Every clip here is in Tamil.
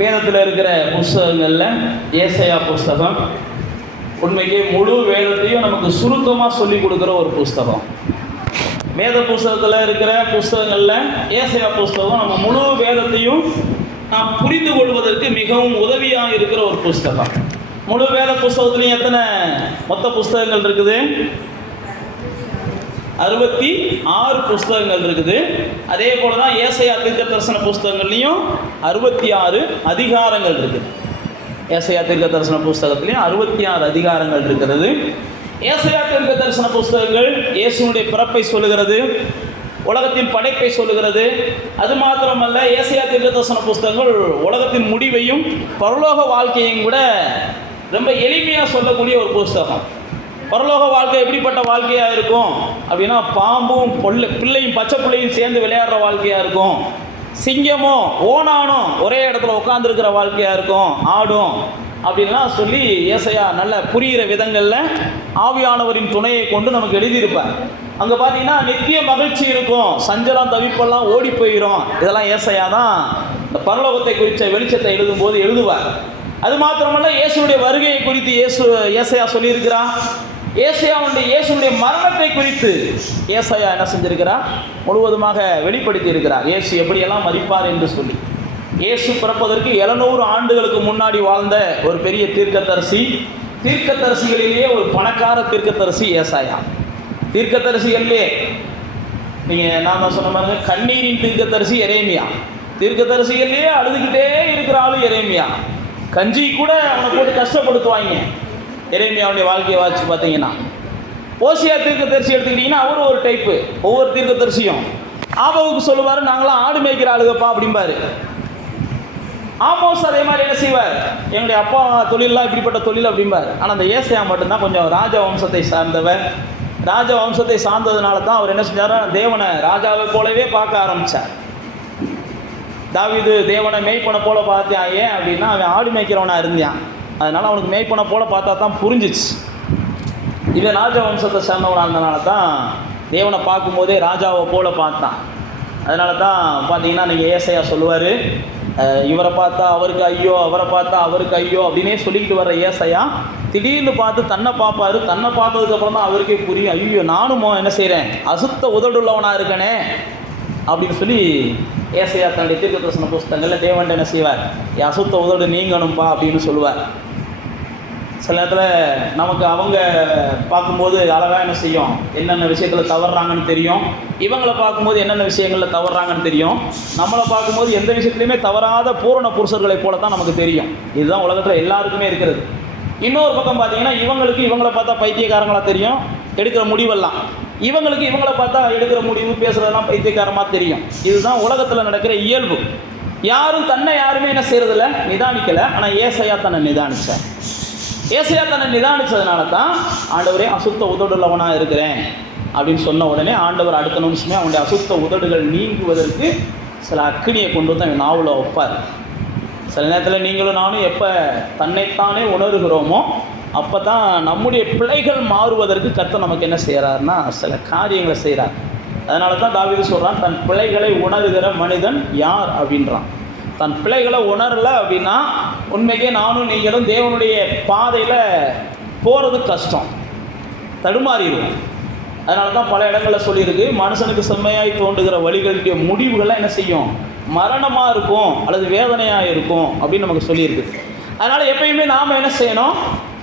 வேதத்தில் இருக்கிற புஸ்தகங்களில் ஏசாயா புஸ்தகம் உண்மைக்கே முழு வேதத்தையும் நமக்கு சுருக்கமாக சொல்லி கொடுக்குற ஒரு புஸ்தகம். வேத புஸ்தகத்தில் இருக்கிற புஸ்தகங்களில் ஏசாயா புஸ்தகம் நம்ம முழு வேதத்தையும் நாம் புரிந்து கொள்வதற்கு மிகவும் உதவியாக இருக்கிற ஒரு புஸ்தகம். முழு வேத புஸ்தகத்துலேயும் எத்தனை மொத்த புஸ்தகங்கள் இருக்குது? 66 புஸ்தகங்கள் இருக்குது. அதே போல தான் ஏசாயா தீர்க்க தரிசன புஸ்தகங்கள்லையும் 66 அதிகாரங்கள் இருக்குது. ஏசாயா தீர்க்க தரிசன புஸ்தகத்துலேயும் 66 அதிகாரங்கள் இருக்கிறது. ஏசாயா தீர்க்க தரிசன புஸ்தகங்கள் இயேசுனுடைய பிறப்பை சொல்லுகிறது, உலகத்தின் படைப்பை சொல்லுகிறது. அது மாத்திரமல்ல, ஏசாயா தீர்க்க தரிசன புஸ்தகங்கள் உலகத்தின் முடிவையும் பரலோக வாழ்க்கையும் கூட ரொம்ப எளிமையாக சொல்லக்கூடிய ஒரு புஸ்தகம். பரலோக வாழ்க்கை எப்படிப்பட்ட வாழ்க்கையாக இருக்கும் அப்படின்னா, பாம்பும் பிள்ளையும் பச்சை பிள்ளையும் சேர்ந்து விளையாடுற வாழ்க்கையாக இருக்கும். சிங்கமும் ஓனானும் ஒரே இடத்துல உட்காந்துருக்கிற வாழ்க்கையாக இருக்கும். ஆடும் அப்படின்லாம் சொல்லி ஏசாயா நல்ல புரிகிற விதங்களில் ஆவியானவரின் துணையை கொண்டு நமக்கு எழுதியிருப்பார். அங்கே பார்த்தீங்கன்னா நித்திய மகிழ்ச்சி இருக்கும், சஞ்சலம் தவிப்பெல்லாம் ஓடி போயிடும். இதெல்லாம் ஏசாயா தான் இந்த பரலோகத்தை குறித்த வெளிச்சத்தை எழுதும்போது எழுதுவார். அது மாத்திரமல்ல, இயேசுடைய வருகையை குறித்து ஏசாயா சொல்லியிருக்கிறார். இயேசுடைய மரணத்தை குறித்து ஏசாயா என்ன செஞ்சிருக்கிறார்? முழுவதுமாக வெளிப்படுத்தி இருக்கிறார். இயேசு எப்படியெல்லாம் மரிப்பார் என்று சொல்லி. இயேசு பிறப்பதற்கு 700 ஆண்டுகளுக்கு முன்னாடி வாழ்ந்த ஒரு பெரிய தீர்க்கதரிசிகளிலேயே ஒரு பணக்கார தீர்க்கதரிசி ஏசாயா. தீர்க்கதரிசிகளிலே நீங்கள் நாம் சொன்ன மாதிரி கண்ணீரின் தீர்க்கதரிசி எரேமியா. தீர்க்கதரிசிகளிலேயே அழுதுகிட்டே இருக்கிற ஆளு எரேமியா. கஞ்சி கூட அவனை போட்டு கஷ்டப்படுத்துவாங்க. எரேமியாவுடைய வாழ்க்கையை வாசிச்சு பார்த்தீங்கன்னா, ஓசியா தீர்க்கதரிசி எடுத்துக்கிட்டிங்கன்னா அவரு ஒரு டைப்பு. ஒவ்வொரு தீர்க்கதரிசியும் ஆபவுக்கு சொல்லுவார், நாங்களாம் ஆடு மேய்க்கிற ஆளுகப்பா அப்படிம்பாரு. ஆமோஸ் அதே மாதிரி என்ன செய்வார், எங்களுடைய அப்பா தொழிலெலாம் இப்படிப்பட்ட தொழில் அப்படிம்பார். ஆனால் அந்த ஏசாயா மட்டும்தான் கொஞ்சம் ராஜ வம்சத்தை சார்ந்தவர். ராஜ வம்சத்தை சார்ந்ததுனால தான் அவர் என்ன செஞ்சார், தேவனை ராஜாவை போலவே பார்க்க ஆரம்பித்தார். தாவீது தேவனை மேய்ப்பனை போல பார்த்தான். ஏன் அப்படின்னா, அவன் ஆடு மேய்க்கிறவனாக இருந்தான். அதனால் அவனுக்கு மேய்ப்பனை போல பார்த்தா தான் புரிஞ்சிச்சு. இவன் ராஜ வம்சத்தை சேர்ந்தவனாக இருந்தனால தான் தேவனை பார்க்கும்போதே ராஜாவை போல பார்த்தான். அதனால தான் பார்த்தீங்கன்னா நீங்கள் ஏசாயா சொல்லுவார், இவரை பார்த்தா அவருக்கு ஐயோ, அவரை பார்த்தா அவருக்கு ஐயோ அப்படின்னே சொல்லிக்கிட்டு வர்ற ஏசாயா திடீர்னு பார்த்து தன்னை பார்ப்பார். தன்னை பார்த்ததுக்கப்புறம் தான் அவருக்கே புரியும், ஐயோ நானும் என்ன செய்கிறேன், அசுத்த உதடுள்ளவனாக இருக்கனே அப்படின்னு சொல்லி ஏசாயா தன்னுடைய தீர்க்க தரிசன புஸ்தகங்களில் தேவன் என்ன செய்வார், அசுத்த உதடு நீங்கணும்பா அப்படின்னு சொல்லுவார். சில நேரத்தில் நமக்கு அவங்க பார்க்கும்போது அழகாக என்ன செய்யும், என்னென்ன விஷயத்தில் தவறுறாங்கன்னு தெரியும். இவங்களை பார்க்கும்போது என்னென்ன விஷயங்களில் தவறுறாங்கன்னு தெரியும். நம்மளை பார்க்கும்போது எந்த விஷயத்துலையுமே தவறாத பூரண புருஷர்களை போல தான் நமக்கு தெரியும். இதுதான் உலகத்தில் எல்லாருக்குமே இருக்கிறது. இன்னொரு பக்கம் பார்த்தீங்கன்னா, இவங்களை பார்த்தா பைத்தியக்காரங்களாக தெரியும் எடுக்கிற முடிவெல்லாம். இவங்களை பார்த்தா எடுக்கிற முடிவு பேசுகிறதெல்லாம் பைத்தியக்காரமாக தெரியும். இதுதான் உலகத்தில் நடக்கிற இயல்பு. யாருமே என்ன செய்கிறதில்ல, நிதானிக்கலை. ஆனால் ஏசாயா தன்னை நிதானித்தார். ஏசாயா தன்னை நிதானித்ததுனால தான் ஆண்டவரே அசுத்த உதடுள்ளவனாக இருக்கிறேன் அப்படின்னு சொன்ன உடனே ஆண்டவர் அடுத்த நிமிஷமே அவனுடைய அசுத்த உதடுகள் நீங்குவதற்கு சில அக்கினியை கொண்டு வந்து அவன் நாவில் வைப்பார். சில நேரத்தில் நீங்களும் நானும் எப்போ தன்னைத்தானே உணர்கிறோமோ அப்போ தான் நம்முடைய பிழைகள் மாறுவதற்கு கர்த்தர் நமக்கு என்ன செய்கிறாருன்னா சில காரியங்களை செய்கிறார். அதனால தான் தாவீது சொல்கிறான், தன் பிழைகளை உணர்கிற மனிதன் யார் அப்படின்றான். தன் பிழைகளை உணரலை அப்படின்னா உண்மைக்கே நானும் நீங்களும் தேவனுடைய பாதையில் போகிறது கஷ்டம், தடுமாறிடுவோம். அதனால தான் பல இடங்களில் சொல்லியிருக்கு, மனுஷனுக்கு செம்மையாய் தோன்றுகிற வழிகளுடைய முடிவுகள்லாம் என்ன செய்யும், மரணமாக இருக்கும் அல்லது வேதனையாக இருக்கும் அப்படின்னு நமக்கு சொல்லியிருக்கு. அதனால் எப்பயுமே நாம் என்ன செய்யணும்,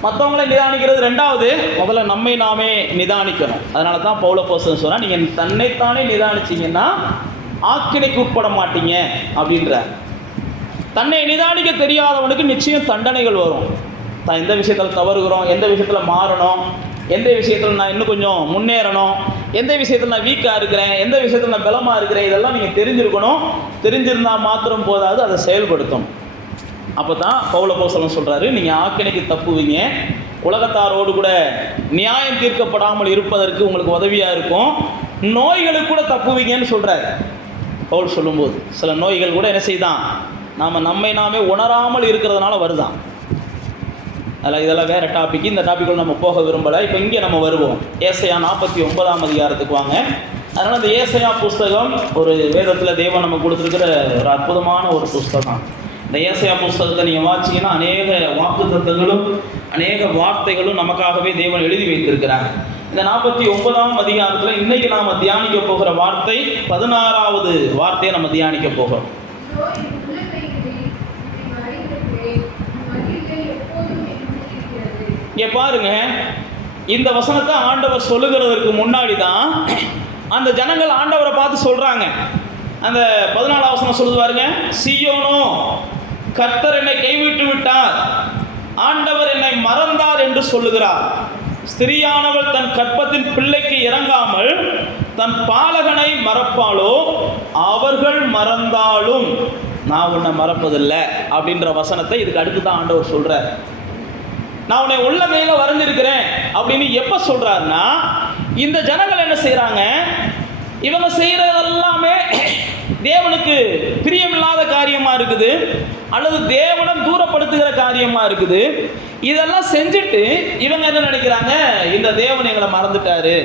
மற்றவங்களை நிதானிக்கிறது ரெண்டாவது, முதல்ல நம்மை நாமே நிதானிக்கணும். அதனால தான் பவுலப்போஸ்தலன் சொல்கிறான், நீங்கள் தன்னைத்தானே நிதானிச்சிங்கன்னா ஆக்கினைக்கு உட்பட மாட்டீங்க அப்படின்ற. தன்னை நிதானிக்க தெரியாதவனுக்கு நிச்சயம் தண்டனைகள் வரும். தான் எந்த விஷயத்தில் தவறுகிறோம், எந்த விஷயத்தில் மாறணும், எந்த விஷயத்தில் நான் இன்னும் கொஞ்சம் முன்னேறணும், எந்த விஷயத்தில் நான் வீக்காக இருக்கிறேன், எந்த விஷயத்தில் நான் பலமாக இருக்கிறேன், இதெல்லாம் நீங்கள் தெரிஞ்சிருக்கணும். தெரிஞ்சிருந்தால் மாத்திரம் போதாது, அதை செயல்படுத்தணும். அப்போ தான் பவுலப்போஸ்தலன் சொல்கிறாரு, நீங்கள் ஆக்கினைக்கு தப்புவீங்க, உலகத்தாரோடு கூட நியாயம் தீர்க்கப்படாமல் இருப்பதற்கு உங்களுக்கு உதவியாக இருக்கும், நோய்களுக்கு கூட தப்புவீங்கன்னு சொல்கிறார் பவுல் சொல்லும்போது. சில நோய்கள் கூட என்ன செய்தான், நம்மை நாமே உணராமல் இருக்கிறதுனால வருதான். அதில் இதெல்லாம் வேறு டாபிக், இந்த டாப்பிக்கில் நம்ம போக விரும்பலை. இப்போ இங்கே நம்ம வருவோம், ஏசாயா 49ஆம் அதிகாரத்துக்கு வாங்க. அதனால் இந்த ஏசாயா புஸ்தகம் ஒரு வேதத்தில் தேவன் நம்ம கொடுத்துருக்கிற ஒரு அற்புதமான ஒரு புஸ்தகம். இந்த ஏசாயா புஸ்தகத்தை நீங்கள் வாசிங்கன்னா அநேக வாக்குத்தத்தங்களும் அநேக வார்த்தைகளும் நமக்காகவே தேவன் எழுதி வைத்திருக்கிறாங்க. இந்த 49ஆம் அதிகாரத்தில் இன்னைக்கு நாம் தியானிக்க போகிற வார்த்தை 16வது வார்த்தையை நம்ம தியானிக்க போகிறோம். இங்கே பாருங்க, இந்த வசனத்தை ஆண்டவர் சொல்லுகிறதற்கு முன்னாடி தான் அந்த ஜனங்கள் ஆண்டவரை பார்த்து சொல்றாங்க. அந்த 14ஆம் வசனம் சொல்லுது பாருங்க, சீயோனோ கர்த்தர் என்னை கைவிட்டு விட்டார், ஆண்டவர் என்னை மறந்தார் என்று சொல்லுகிறார். ஸ்திரீயானவள் தன் கற்பத்தின் பிள்ளைக்கு இறங்காமல் தன் பாலகனை மறப்பாளோ, அவர்கள் மறந்தாலும் நான் உன்னை மறப்பதில்லை அப்படின்ற வசனத்தை இதுக்கு அடுத்து தான் ஆண்டவர் சொல்றார். நான் உன்னை உள்ள கையில் வரைஞ்சிருக்கிறேன் அப்படின்னு எப்போ சொல்றாருன்னா, இந்த ஜனங்கள் என்ன செய்யறாங்க, இவங்க செய்யறதெல்லாமே தேவனுக்கு பிரியமில்லாத காரியமா இருக்குது, அல்லது தேவனை தூரப்படுத்துகிற காரியமா இருக்குது. இதெல்லாம் செஞ்சுட்டு இவங்க என்ன நினைக்கிறாங்க, இந்த தேவன் எங்களை மறந்துட்டாரு.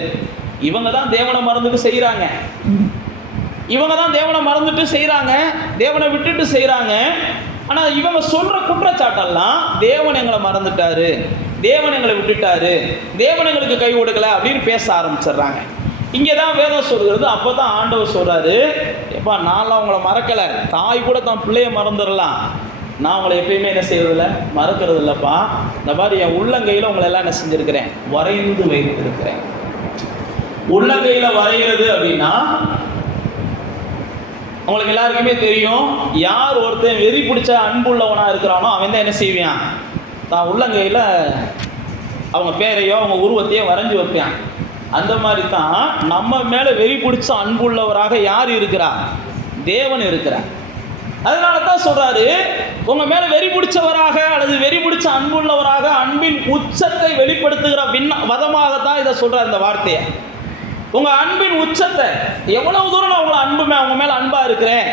இவங்க தான் தேவனை மறந்துட்டு செய்யறாங்க, இவங்க தான் தேவனை மறந்துட்டு செய்யறாங்க, தேவனை விட்டுட்டு செய்யறாங்க. ஆனால் இவங்க சொல்ற குற்றச்சாட்டெல்லாம் தேவன் எங்களை மறந்துட்டாரு, தேவன் எங்களை விட்டுட்டாரு, தேவன் எங்களுக்கு கை கொடுக்கல அப்படின்னு பேச ஆரம்பிச்சிடுறாங்க. இங்கே தான் வேதம் சொல்கிறது. அப்போ தான் ஆண்டவர் சொல்கிறாரு, எப்பா நான்லாம் உங்களை மறக்கலை, தாய் கூட தான் பிள்ளைய மறந்துடலாம், நான் உங்களை எப்பயுமே என்ன செய்யறதில்ல, மறக்கிறது இல்லைப்பா. இந்த மாதிரி என் உள்ளங்கையில் உங்களை எல்லாம் என்ன செஞ்சுருக்கிறேன், வரைந்து வைத்திருக்கிறேன். உள்ளங்கையில் வரைகிறது அப்படின்னா உங்களுக்கு எல்லாருக்குமே தெரியும், யார் ஒருத்தன் வெறி பிடிச்ச அன்புள்ளவனாக இருக்கிறானோ அவன் தான் என்ன செய்வான், தான் உள்ளங்கையில் அவங்க பேரையோ அவங்க உருவத்தையோ வரைஞ்சி வைப்பான். அந்த மாதிரி தான் நம்ம மேலே வெறி பிடிச்ச அன்புள்ளவராக யார் இருக்கிறா, தேவன் இருக்கிறார். அதனால தான் சொல்றாரு, உங்க மேல வெறி பிடிச்சவராக அல்லது வெறி பிடிச்ச அன்புள்ளவராக, அன்பின் உச்சத்தை வெளிப்படுத்துகிற வதமாகத்தான் இதை சொல்றாரு இந்த வார்த்தையை. உங்க அன்பின் உச்சத்தை, எவ்வளவு தூரம் நான் உங்களை அவங்க மேல அன்பா இருக்கிறேன்,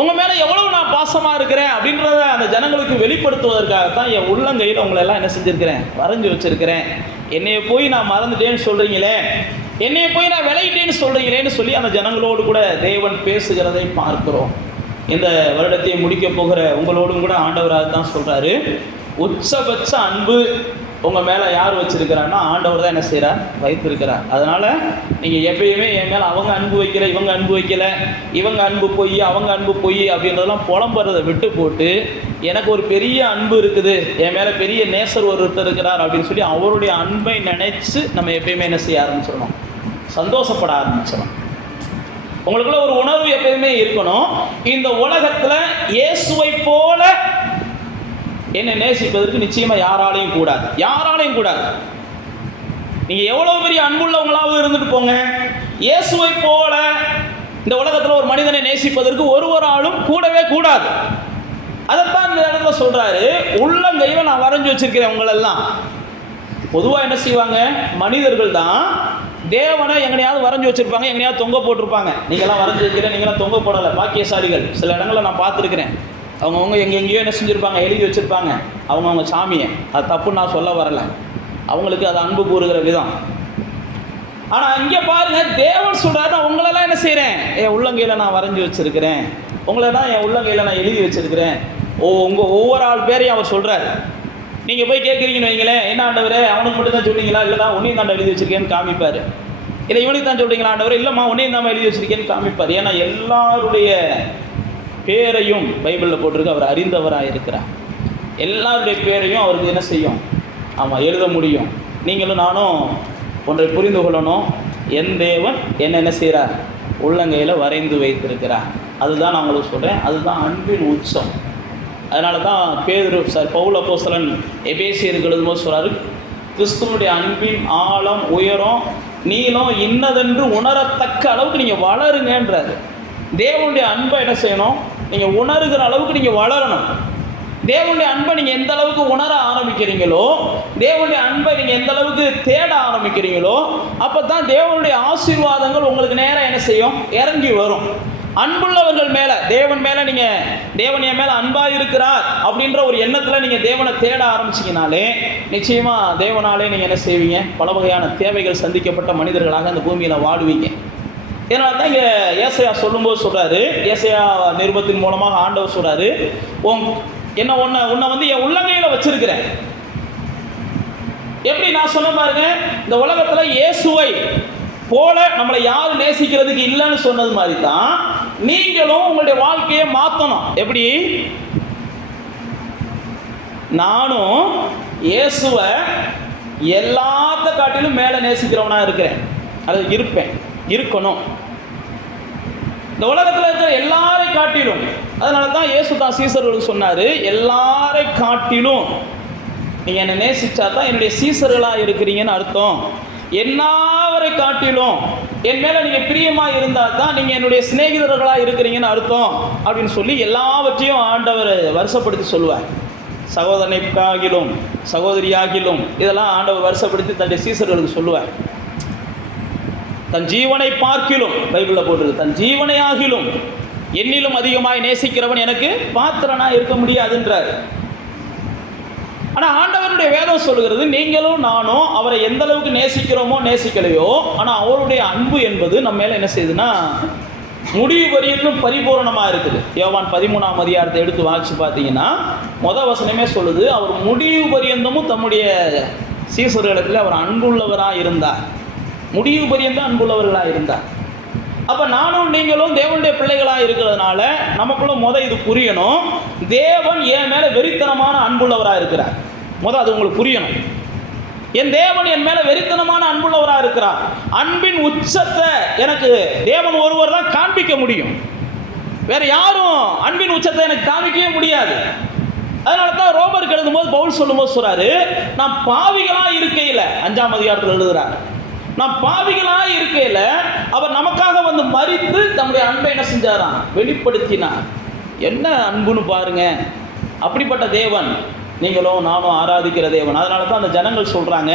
உங்க மேல எவ்வளவு நான் பாசமா இருக்கிறேன் அப்படின்றத அந்த ஜனங்களுக்கு வெளிப்படுத்துவதற்காகத்தான் என் உள்ளங்கையில் உங்களை எல்லாம் என்ன செஞ்சிருக்கிறேன், வரைஞ்சி வச்சிருக்கிறேன். என்னைய போய் நான் மறந்துட்டேன்னு சொல்றீங்களே, என்னைய போய் நான் விளையிட்டேன்னு சொல்றீங்களேன்னு சொல்லி அந்த ஜனங்களோடு கூட தேவன் பேசுகிறதை பார்க்கிறோம். இந்த வருடத்தை முடிக்க போகிற உங்களோடும் கூட ஆண்டவராக தான் சொல்றாரு, உச்சபட்ச அன்பு உங்க மேல யார் வச்சிருக்கிறான்னா ஆண்டவர் தான் என்ன செய்யறார், வைத்திருக்கிறார். அதனால நீங்க எப்பயுமே என் மேல அவங்க அன்பு வைக்கல, இவங்க அன்பு வைக்கல, இவங்க அன்பு பொய், அவங்க அன்பு பொய் அப்படின்றதெல்லாம் புலம்புறதை விட்டு போட்டு, எனக்கு ஒரு பெரிய அன்பு இருக்குது, என் மேல பெரிய நேசர் ஒருத்தர் இருக்கிறார் அப்படின்னு சொல்லி அவருடைய அன்பை நினைச்சு நம்ம எப்பயுமே என்ன செய்ய ஆரம்பிச்சிடணும், சந்தோஷப்பட ஆரம்பிச்சிடணும். உங்களுக்குள்ள ஒரு உணர்வு எப்பயுமே இருக்கணும், இந்த உலகத்துல இயேசுவை போல என்னை நேசிப்பதற்கு நிச்சயமா யாராலையும் கூடாது, யாராலையும் கூடாது. நீங்க எவ்வளவு பெரிய அன்புள்ளவங்களாவது இருந்துட்டு போங்க, இயேசுவை போல இந்த உலகத்துல ஒரு மனிதனை நேசிப்பதற்கு ஒருவராலும் கூடவே கூடாது. அதைத்தான் இந்த இடத்துல சொல்றாரு, உள்ளங்கையில நான் வரைஞ்சி வச்சிருக்கிறேன் உங்களெல்லாம். பொதுவா என்ன செய்வாங்க, மனிதர்கள் தான் தேவனை எங்கனையாவது வரைஞ்சி வச்சிருப்பாங்க, எங்கனையாவது தொங்க போட்டிருப்பாங்க. நீங்களாம் வரைஞ்சி வைக்கிறேன், நீங்களாம் தொங்க போடலை. பாக்கியசாலிகள் சில இடங்களில் நான் பார்த்துருக்கிறேன், அவங்கவுங்க எங்கெங்கேயோ என்ன செஞ்சுருப்பாங்க, எழுதி வச்சுருப்பாங்க அவங்கவுங்க சாமியை. அது தப்புன்னு நான் சொல்ல வரலை, அவங்களுக்கு அது அன்பு கூறுகிற விதம். ஆனால் இங்கே பாருங்க, தேவன் சொல்கிறாரு, நான் உங்களெல்லாம் என்ன செய்கிறேன், என் உள்ளங்கையில் நான் வரைஞ்சி வச்சுருக்கிறேன், உங்களை தான் என் உள்ளங்கையில் நான் எழுதி வச்சுருக்கிறேன். உங்கள் ஒவ்வொரு ஆள் பேரையும் அவர் சொல்கிறார். நீங்கள் போய் கேட்குறீங்கன்னு வைங்களேன், என்ன ஆண்டவரே அவனுக்கு மட்டும் தான் சொன்னீங்களா, இல்லைனா உன்னையும் தான் எழுதி வச்சுருக்கேன்னு காமிப்பார். இல்லை இவனுக்கு தான் சொல்கிறீங்களா ஆண்டவரே, இல்லைம்மா உன்னையும் தான் எழுதி வச்சுருக்கேன்னு காமிப்பார். ஏன்னா எல்லாருடைய பேரையும் பைபிளில் போட்டிருக்கு, அவர் அறிந்தவராக இருக்கிறார். எல்லாருடைய பேரையும் அவருக்கு என்ன செய்யும், ஆமாம் எழுத முடியும். நீங்களும் நானும் ஒன்றை புரிந்து கொள்ளணும், என் தேவன் என்ன செய்கிறார், உள்ளங்கையில் வரைந்து வைத்திருக்கிறார். அதுதான் நான் உங்களுக்கு சொல்கிறேன், அதுதான் அன்பின் உச்சம். அதனால தான் பவுல் அப்போஸ்தலன் எபேசியருக்கு எழுதும்போது சொல்கிறாரு, கிறிஸ்துவனுடைய அன்பின் ஆழம் உயரம் நீளம் இன்னதென்று உணரத்தக்க அளவுக்கு நீங்கள் வளருங்கன்றாரு. தேவனுடைய அன்பை என்ன செய்யணும், நீங்கள் உணர்கிற அளவுக்கு நீங்கள் வளரணும். தேவனுடைய அன்பை நீங்கள் எந்த அளவுக்கு உணர ஆரம்பிக்கிறீங்களோ, தேவனுடைய அன்பை நீங்கள் எந்த அளவுக்கு தேட ஆரம்பிக்கிறீங்களோ, அப்போ தான் தேவனுடைய ஆசீர்வாதங்கள் உங்களுக்கு நேராக என்ன செய்யும், இறங்கி வரும். அன்புள்ளவர்கள் மேலே, தேவன் மேலே நீங்கள் தேவன் என் மேலே அன்பாக இருக்கிறார் அப்படின்ற ஒரு எண்ணத்தில் நீங்கள் தேவனை தேட ஆரம்பிச்சிங்கனாலே நிச்சயமாக தேவனாலே நீங்கள் என்ன செய்வீங்க, பல வகையான தேவைகள் சந்திக்கப்பட்ட மனிதர்களாக அந்த பூமியில் வாடுவீங்க. இதனால தான் இங்கே ஏசாயா சொல்லும்போது சொல்கிறாரு, ஏசாயா நிருபத்தின் மூலமாக ஆண்டவர் சொல்கிறாரு, உன்னை வந்து என் உள்ளங்கையில் வச்சிருக்கிறேன். எப்படி நான் சொன்ன பாருங்க, இந்த உலகத்தில் இயேசுவை போல நம்மளை யாரும் நேசிக்கிறதுக்கு இல்லைன்னு சொன்னது மாதிரி தான் நீங்களும் உங்களுடைய வாழ்க்கையை மாற்றணும். எப்படி? நானும் இயேசுவை எல்லாத்த காட்டிலும் மேலே நேசிக்கிறவனா இருக்கிறேன், அது இருக்கணும் இந்த உலகத்தில் இருக்கிற எல்லாரை காட்டிலும். அதனால தான் இயேசு தான் சீசர்களுக்கு சொன்னார், எல்லாரை காட்டிலும் நீங்கள் என்னை நேசிச்சா தான் என்னுடைய சீசர்களாக இருக்கிறீங்கன்னு அர்த்தம். எல்லாரை காட்டிலும் என் மேலே நீங்கள் பிரியமாக இருந்தால் தான் நீங்கள் என்னுடைய சிநேகிதர்களாக இருக்கிறீங்கன்னு அர்த்தம் அப்படின்னு சொல்லி எல்லாவற்றையும் ஆண்டவர் வருஷப்படுத்தி சொல்லுவார். சகோதரனைக்காகிலும் சகோதரியாகிலும் இதெல்லாம் ஆண்டவர் வருஷப்படுத்தி தன்னுடைய சீசர்களுக்கு சொல்லுவார். தன் ஜீவனை பார்க்கிலும், பைபிளில் போட்டிருக்கு, தன் ஜீவனை ஆகிலும் என்னிலும் அதிகமாய் நேசிக்கிறவன் எனக்கு பாத்திரனாக இருக்க முடியாதுன்றார். ஆனால் ஆண்டவருடைய வேதம் சொல்லுகிறது, நீங்களும் நானும் அவரை எந்த அளவுக்கு நேசிக்கிறோமோ நேசிக்கலையோ, ஆனால் அவருடைய அன்பு என்பது நம்ம மேலே என்ன செய்யுதுன்னா முடிவு வரையிலும் பரிபூரணமாக இருக்குது. யோவான் 13ஆம் அதிகாரத்தை எடுத்து வாசித்து பார்த்தீங்கன்னா முதல் வசனமே சொல்லுது, அவர் முடிவு பரியந்தமும் தம்முடைய சீசர்களுக்கு அவர் அன்புள்ளவராக இருந்தார். முடிவு பரியந்தம் அன்புள்ளவர்களாக இருந்தார். அப்போ நானும் நீங்களும் தேவனுடைய பிள்ளைகளாக இருக்கிறதுனால நமக்குள்ள இது புரியணும், தேவன் என் மேலே வெறித்தனமான அன்புள்ளவராக இருக்கிறார். அது உங்களுக்கு புரியணும். என் தேவன் என் மேலே வெறித்தனமான அன்புள்ளவராக இருக்கிறார். அன்பின் உச்சத்தை எனக்கு தேவன் ஒருவர் தான் காண்பிக்க முடியும், வேற யாரும் அன்பின் உச்சத்தை எனக்கு காண்பிக்கவே முடியாது. அதனால தான் ரோமருக்கு எழுதும்போது பவுல் சொல்லும்போது சொல்றாரு, நான் பாவிகளாக இருக்கையில் 5ஆம் அதிகாரத்தில் எழுதுறார், நான் பாவிகளாக இருக்கையில் அவர் நமக்காக வந்து மரித்து தம்முடைய அன்பை என்ன செஞ்சாராம், வெளிப்படுத்தினார். என்ன அன்புன்னு பாருங்க. அப்படிப்பட்ட தேவன் நீங்களும் நானும் ஆராதிக்கிற தேவன். அதனால தான் அந்த ஜனங்கள் சொல்கிறாங்க,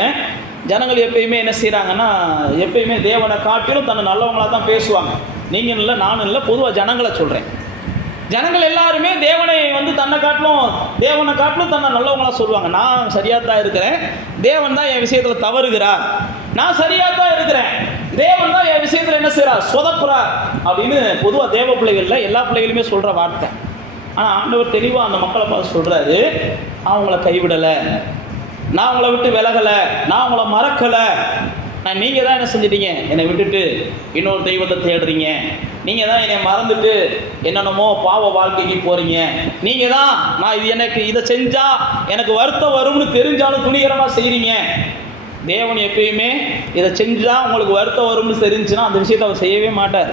ஜனங்கள் எப்பயுமே என்ன செய்கிறாங்கன்னா, எப்பயுமே தேவனை காட்டிலும் தன்னை நல்லவங்களாக தான் பேசுவாங்க. நீங்கள் இல்லை, நானும் இல்லை, பொதுவாக ஜனங்களை சொல்கிறேன். ஜனங்கள் எல்லாருமே தேவனை வந்து தேவனை காட்டிலும் தன்னை நல்லவங்களாக சொல்லுவாங்க. நான் சரியாக தான் இருக்கிறேன், தேவன் தான் என் விஷயத்தில் தவறுகிறார். நான் சரியாக தான் இருக்கிறேன், தேவன் தான் என் விஷயத்தில் என்ன செய்கிறார், சொதப்புறார் அப்படின்னு பொதுவாக தேவ பிள்ளைகளில் எல்லா பிள்ளைகளுமே சொல்கிற வார்த்தை. ஆனால் ஆண்டவர் தெளிவாக அந்த மக்களை பார்த்து சொல்கிறாரு, நான் உங்களை கைவிடலை, நான் உங்களை விட்டு விலகலை, நான் உங்களை மறக்கலை. நீங்கள் தான் என்ன செஞ்சிட்டீங்க, என்னை விட்டுட்டு இன்னொரு தெய்வத்தை தேடுறீங்க. நீங்கள் தான் என்னை மறந்துட்டு என்னென்னமோ பாவ வாழ்க்கைக்கு போகிறீங்க. நீங்கள் தான் நான் இதை செஞ்சால் எனக்கு வருத்தம் வரும்னு தெரிஞ்சாலும் துணிகரமாக செய்கிறீங்க. தேவன் எப்பயுமே இதை செஞ்சால் உங்களுக்கு வருத்தம் வரும்னு தெரிஞ்சுன்னா அந்த விஷயத்தை அவர் செய்யவே மாட்டார்.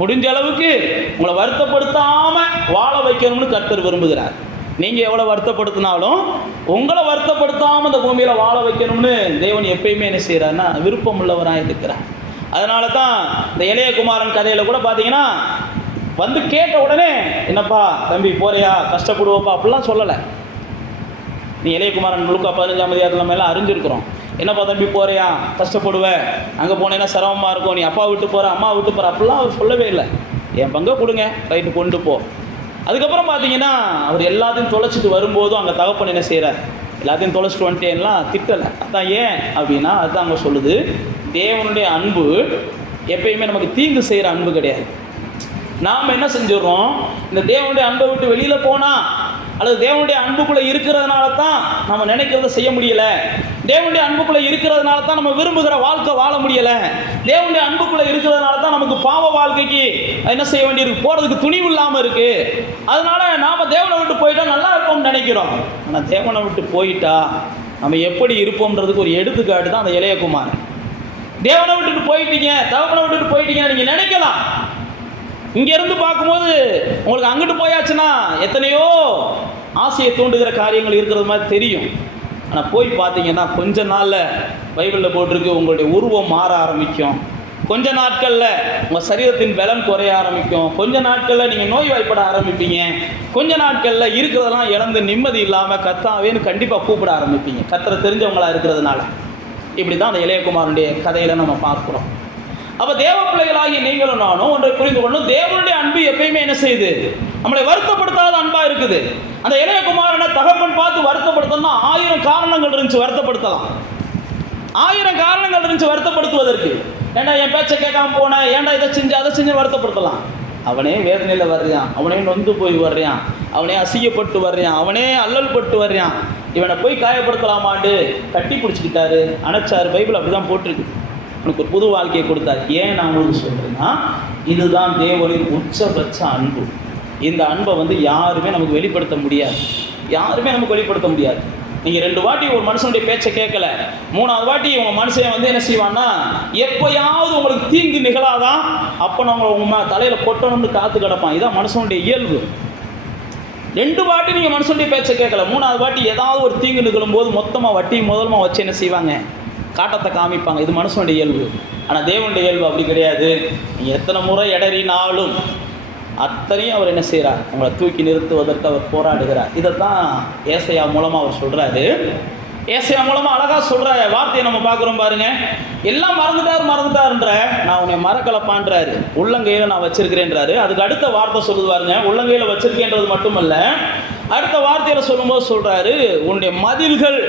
முடிஞ்ச அளவுக்கு உங்களை வருத்தப்படுத்தாமல் வாழ வைக்கணும்னு கர்த்தர் விரும்புகிறார். நீங்கள் எவ்வளோ வருத்தப்படுத்தினாலும் உங்களை வருத்தப்படுத்தாமல் இந்த பூமியில் வாழ வைக்கணும்னு தேவன் எப்பயுமே என்ன செய்கிறாருன்னா விருப்பம் உள்ளவராக இருக்கிறார். அதனால தான் இந்த இளையகுமாரன் கதையில் கூட பார்த்தீங்கன்னா வந்து கேட்ட உடனே, என்னப்பா தம்பி போறியா, கஷ்டப்படுவோப்பா அப்படிலாம் சொல்லலை. நீ இளையகுமாரன் லூக்கா 15ஆம் அதிகாரத்தில் நம்ம எல்லாம் அறிஞ்சிருக்கிறோம். என்னப்பா தம்பி போறியா, கஷ்டப்படுவேன், அங்கே போனேன்னா சிரமமாக இருக்கும், நீ அப்பா விட்டு போகிற அம்மா விட்டு போகிற அப்படிலாம் அவர் சொல்லவே இல்லை. என் பங்கை கொடுங்க, ரைட்டு கொண்டு போ. அதுக்கப்புறம் பார்த்தீங்கன்னா அவர் எல்லாத்தையும் தொலைச்சிட்டு வரும்போதும் அங்கே தகப்பன் என்ன செய்கிறார், எல்லாத்தையும் தொலைச்சிட்டு வந்துட்டேன்லாம் திட்டலை. அதான் ஏன் அப்படின்னா அதுதான் அங்கே சொல்லுது, தேவனுடைய அன்பு எப்பயுமே நமக்கு தீங்கு செய்கிற அன்பு கிடையாது. நாம் என்ன செஞ்சிடறோம், இந்த தேவனுடைய அன்பை விட்டு வெளியில் போனால் அல்லது தேவனுடைய அன்புக்குள்ளே இருக்கிறதுனால தான் நம்ம நினைக்கிறத செய்ய முடியலை, தேவனுடைய அன்புக்குள்ளே இருக்கிறதுனால தான் நம்ம விரும்புகிற வாழ்க்கை வாழ முடியலை, தேவனுடைய அன்புக்குள்ளே இருக்கிறதுனால தான் நமக்கு பாவ வாழ்க்கைக்கு என்ன செய்ய வேண்டியிருக்கு, போகிறதுக்கு துணிவு இல்லாமல் இருக்குது. அதனால நாம் தேவனை விட்டு போயிட்டா நல்லா இருப்போம்னு நினைக்கிறோம். ஆனால் தேவனை விட்டு போயிட்டா நம்ம எப்படி இருப்போம்ன்றதுக்கு ஒரு எடுத்துக்காட்டு தான் அந்த இளையகுமாரன். தேவனை விட்டுட்டு போயிட்டீங்க, தகப்பனை விட்டுட்டு போயிட்டீங்கன்னு நீங்கள் நினைக்கலாம். இங்கேருந்து பார்க்கும்போது உங்களுக்கு அங்கிட்டு போயாச்சுன்னா எத்தனையோ ஆசையை தூண்டுகிற காரியங்கள் இருக்கிறது மாதிரி தெரியும். ஆனால் போய் பார்த்தீங்கன்னா கொஞ்ச நாளில் பைபிளில் போட்டிருக்கு, உங்களுடைய உருவம் மாற ஆரம்பிக்கும், கொஞ்ச நாட்களில் உங்கள் சரீரத்தின் பலம் குறைய ஆரம்பிக்கும், கொஞ்ச நாட்களில் நீங்கள் நோய்வாய்ப்பட ஆரம்பிப்பீங்க, கொஞ்ச நாட்களில் இருக்கிறதெல்லாம் இழந்து நிம்மதி இல்லாமல் கர்த்தாவேன்னு கண்டிப்பாக கூப்பிட ஆரம்பிப்பீங்க, கர்த்தரை தெரிஞ்சவங்களாக இருக்கிறதுனால. இப்படி தான் அந்த இளையகுமாரனுடைய கதையில் நம்ம பார்க்குறோம். அப்போ தேவ பிள்ளைகளாகி நீங்களும் நானும் ஒன்றை புரிந்து கொள்ளணும், தேவனுடைய அன்பு எப்பயுமே என்ன செய்யுது, நம்மளை வருத்தப்படுத்தாத அன்பாக இருக்குது. அந்த இளையகுமாரனை தகப்பன் பார்த்து வருத்தப்படுத்தணும்னா 1000 காரணங்கள் இருந்துச்சு வருத்தப்படுத்தலாம். 1000 காரணங்கள் இருந்துச்சு வருத்தப்படுத்துவதற்கு. ஏன்டா என் பேச்சை கேட்காம போனேன், ஏன்டா இதை செஞ்சு அதை செஞ்சு வருத்தப்படுத்தலாம். அவனே வேதனையில் வர்றான், அவனே நொந்து போய் வர்றான், அவனே அசிங்கப்பட்டு வர்றான், அவனே அல்லல் பட்டு வர்றான். இவனை போய் காயப்படுத்தலாமாண்டு கட்டி பிடிச்சிக்கிட்டாரு, அணைச்சாரு. பைபிள் அப்படி தான் போட்டிருக்கு. உனக்கு ஒரு புது வாழ்க்கையை கொடுத்தாரு. ஏன் நான் உங்களுக்கு சொல்கிறேன்னா, இதுதான் தேவனின் உச்சபட்ச அன்பு. இந்த அன்பை யாருமே நமக்கு வெளிப்படுத்த முடியாது, யாருமே நமக்கு வெளிப்படுத்த முடியாது. நீங்கள் 2 வாட்டி ஒரு மனுஷனுடைய பேச்சை கேட்கல, 3ஆவது வாட்டி உங்கள் மனுஷன் என்ன செய்வான்னா, எப்போயாவது உங்களுக்கு தீங்கு நிகழாதான் அப்போ நம்ம உங்கள் தலையில் கொட்டணும்னு காத்து கிடப்பான். இதுதான் மனுஷனுடைய இயல்பு. 2 வாட்டி நீங்கள் மனுஷனுடைய பேச்சை கேட்கல, 3ஆவது வாட்டி ஏதாவது ஒரு தீங்கு நிகழும் போது மொத்தமாக வட்டி முதலமாக வச்சு என்ன செய்வாங்க, காட்டத்தை காமிப்பாங்க. இது மனுஷனுடைய இயல்பு. ஆனால் தேவனுடைய இயல்பு அப்படி கிடையாது. நீங்கள் எத்தனை முறை இடறினாலும் அத்தனையும் அவர் என்ன செய்கிறார், உங்களை தூக்கி நிறுத்துவதற்கு அவர் போராடுகிறார். இதைத்தான் ஏசாயா மூலமாக அவர் சொல்கிறாரு. ஏசாயா மூலமாக அழகாக சொல்கிற வார்த்தையை நம்ம பார்க்குறோம் பாருங்க. எல்லாம் மறந்துட்டாருன்ற, நான் உன்னை மறக்கலப்பான்றாரு, உள்ளங்கையில் நான் வச்சிருக்கிறேன்றாரு. அதுக்கு அடுத்த வார்த்தை சொல்லுது பாருங்க, உள்ளங்கையில் வச்சிருக்கேன்றது மட்டுமல்ல, அடுத்த வார்த்தையில் சொல்லும்போது சொல்கிறாரு, உன்னுடைய மதில்கள்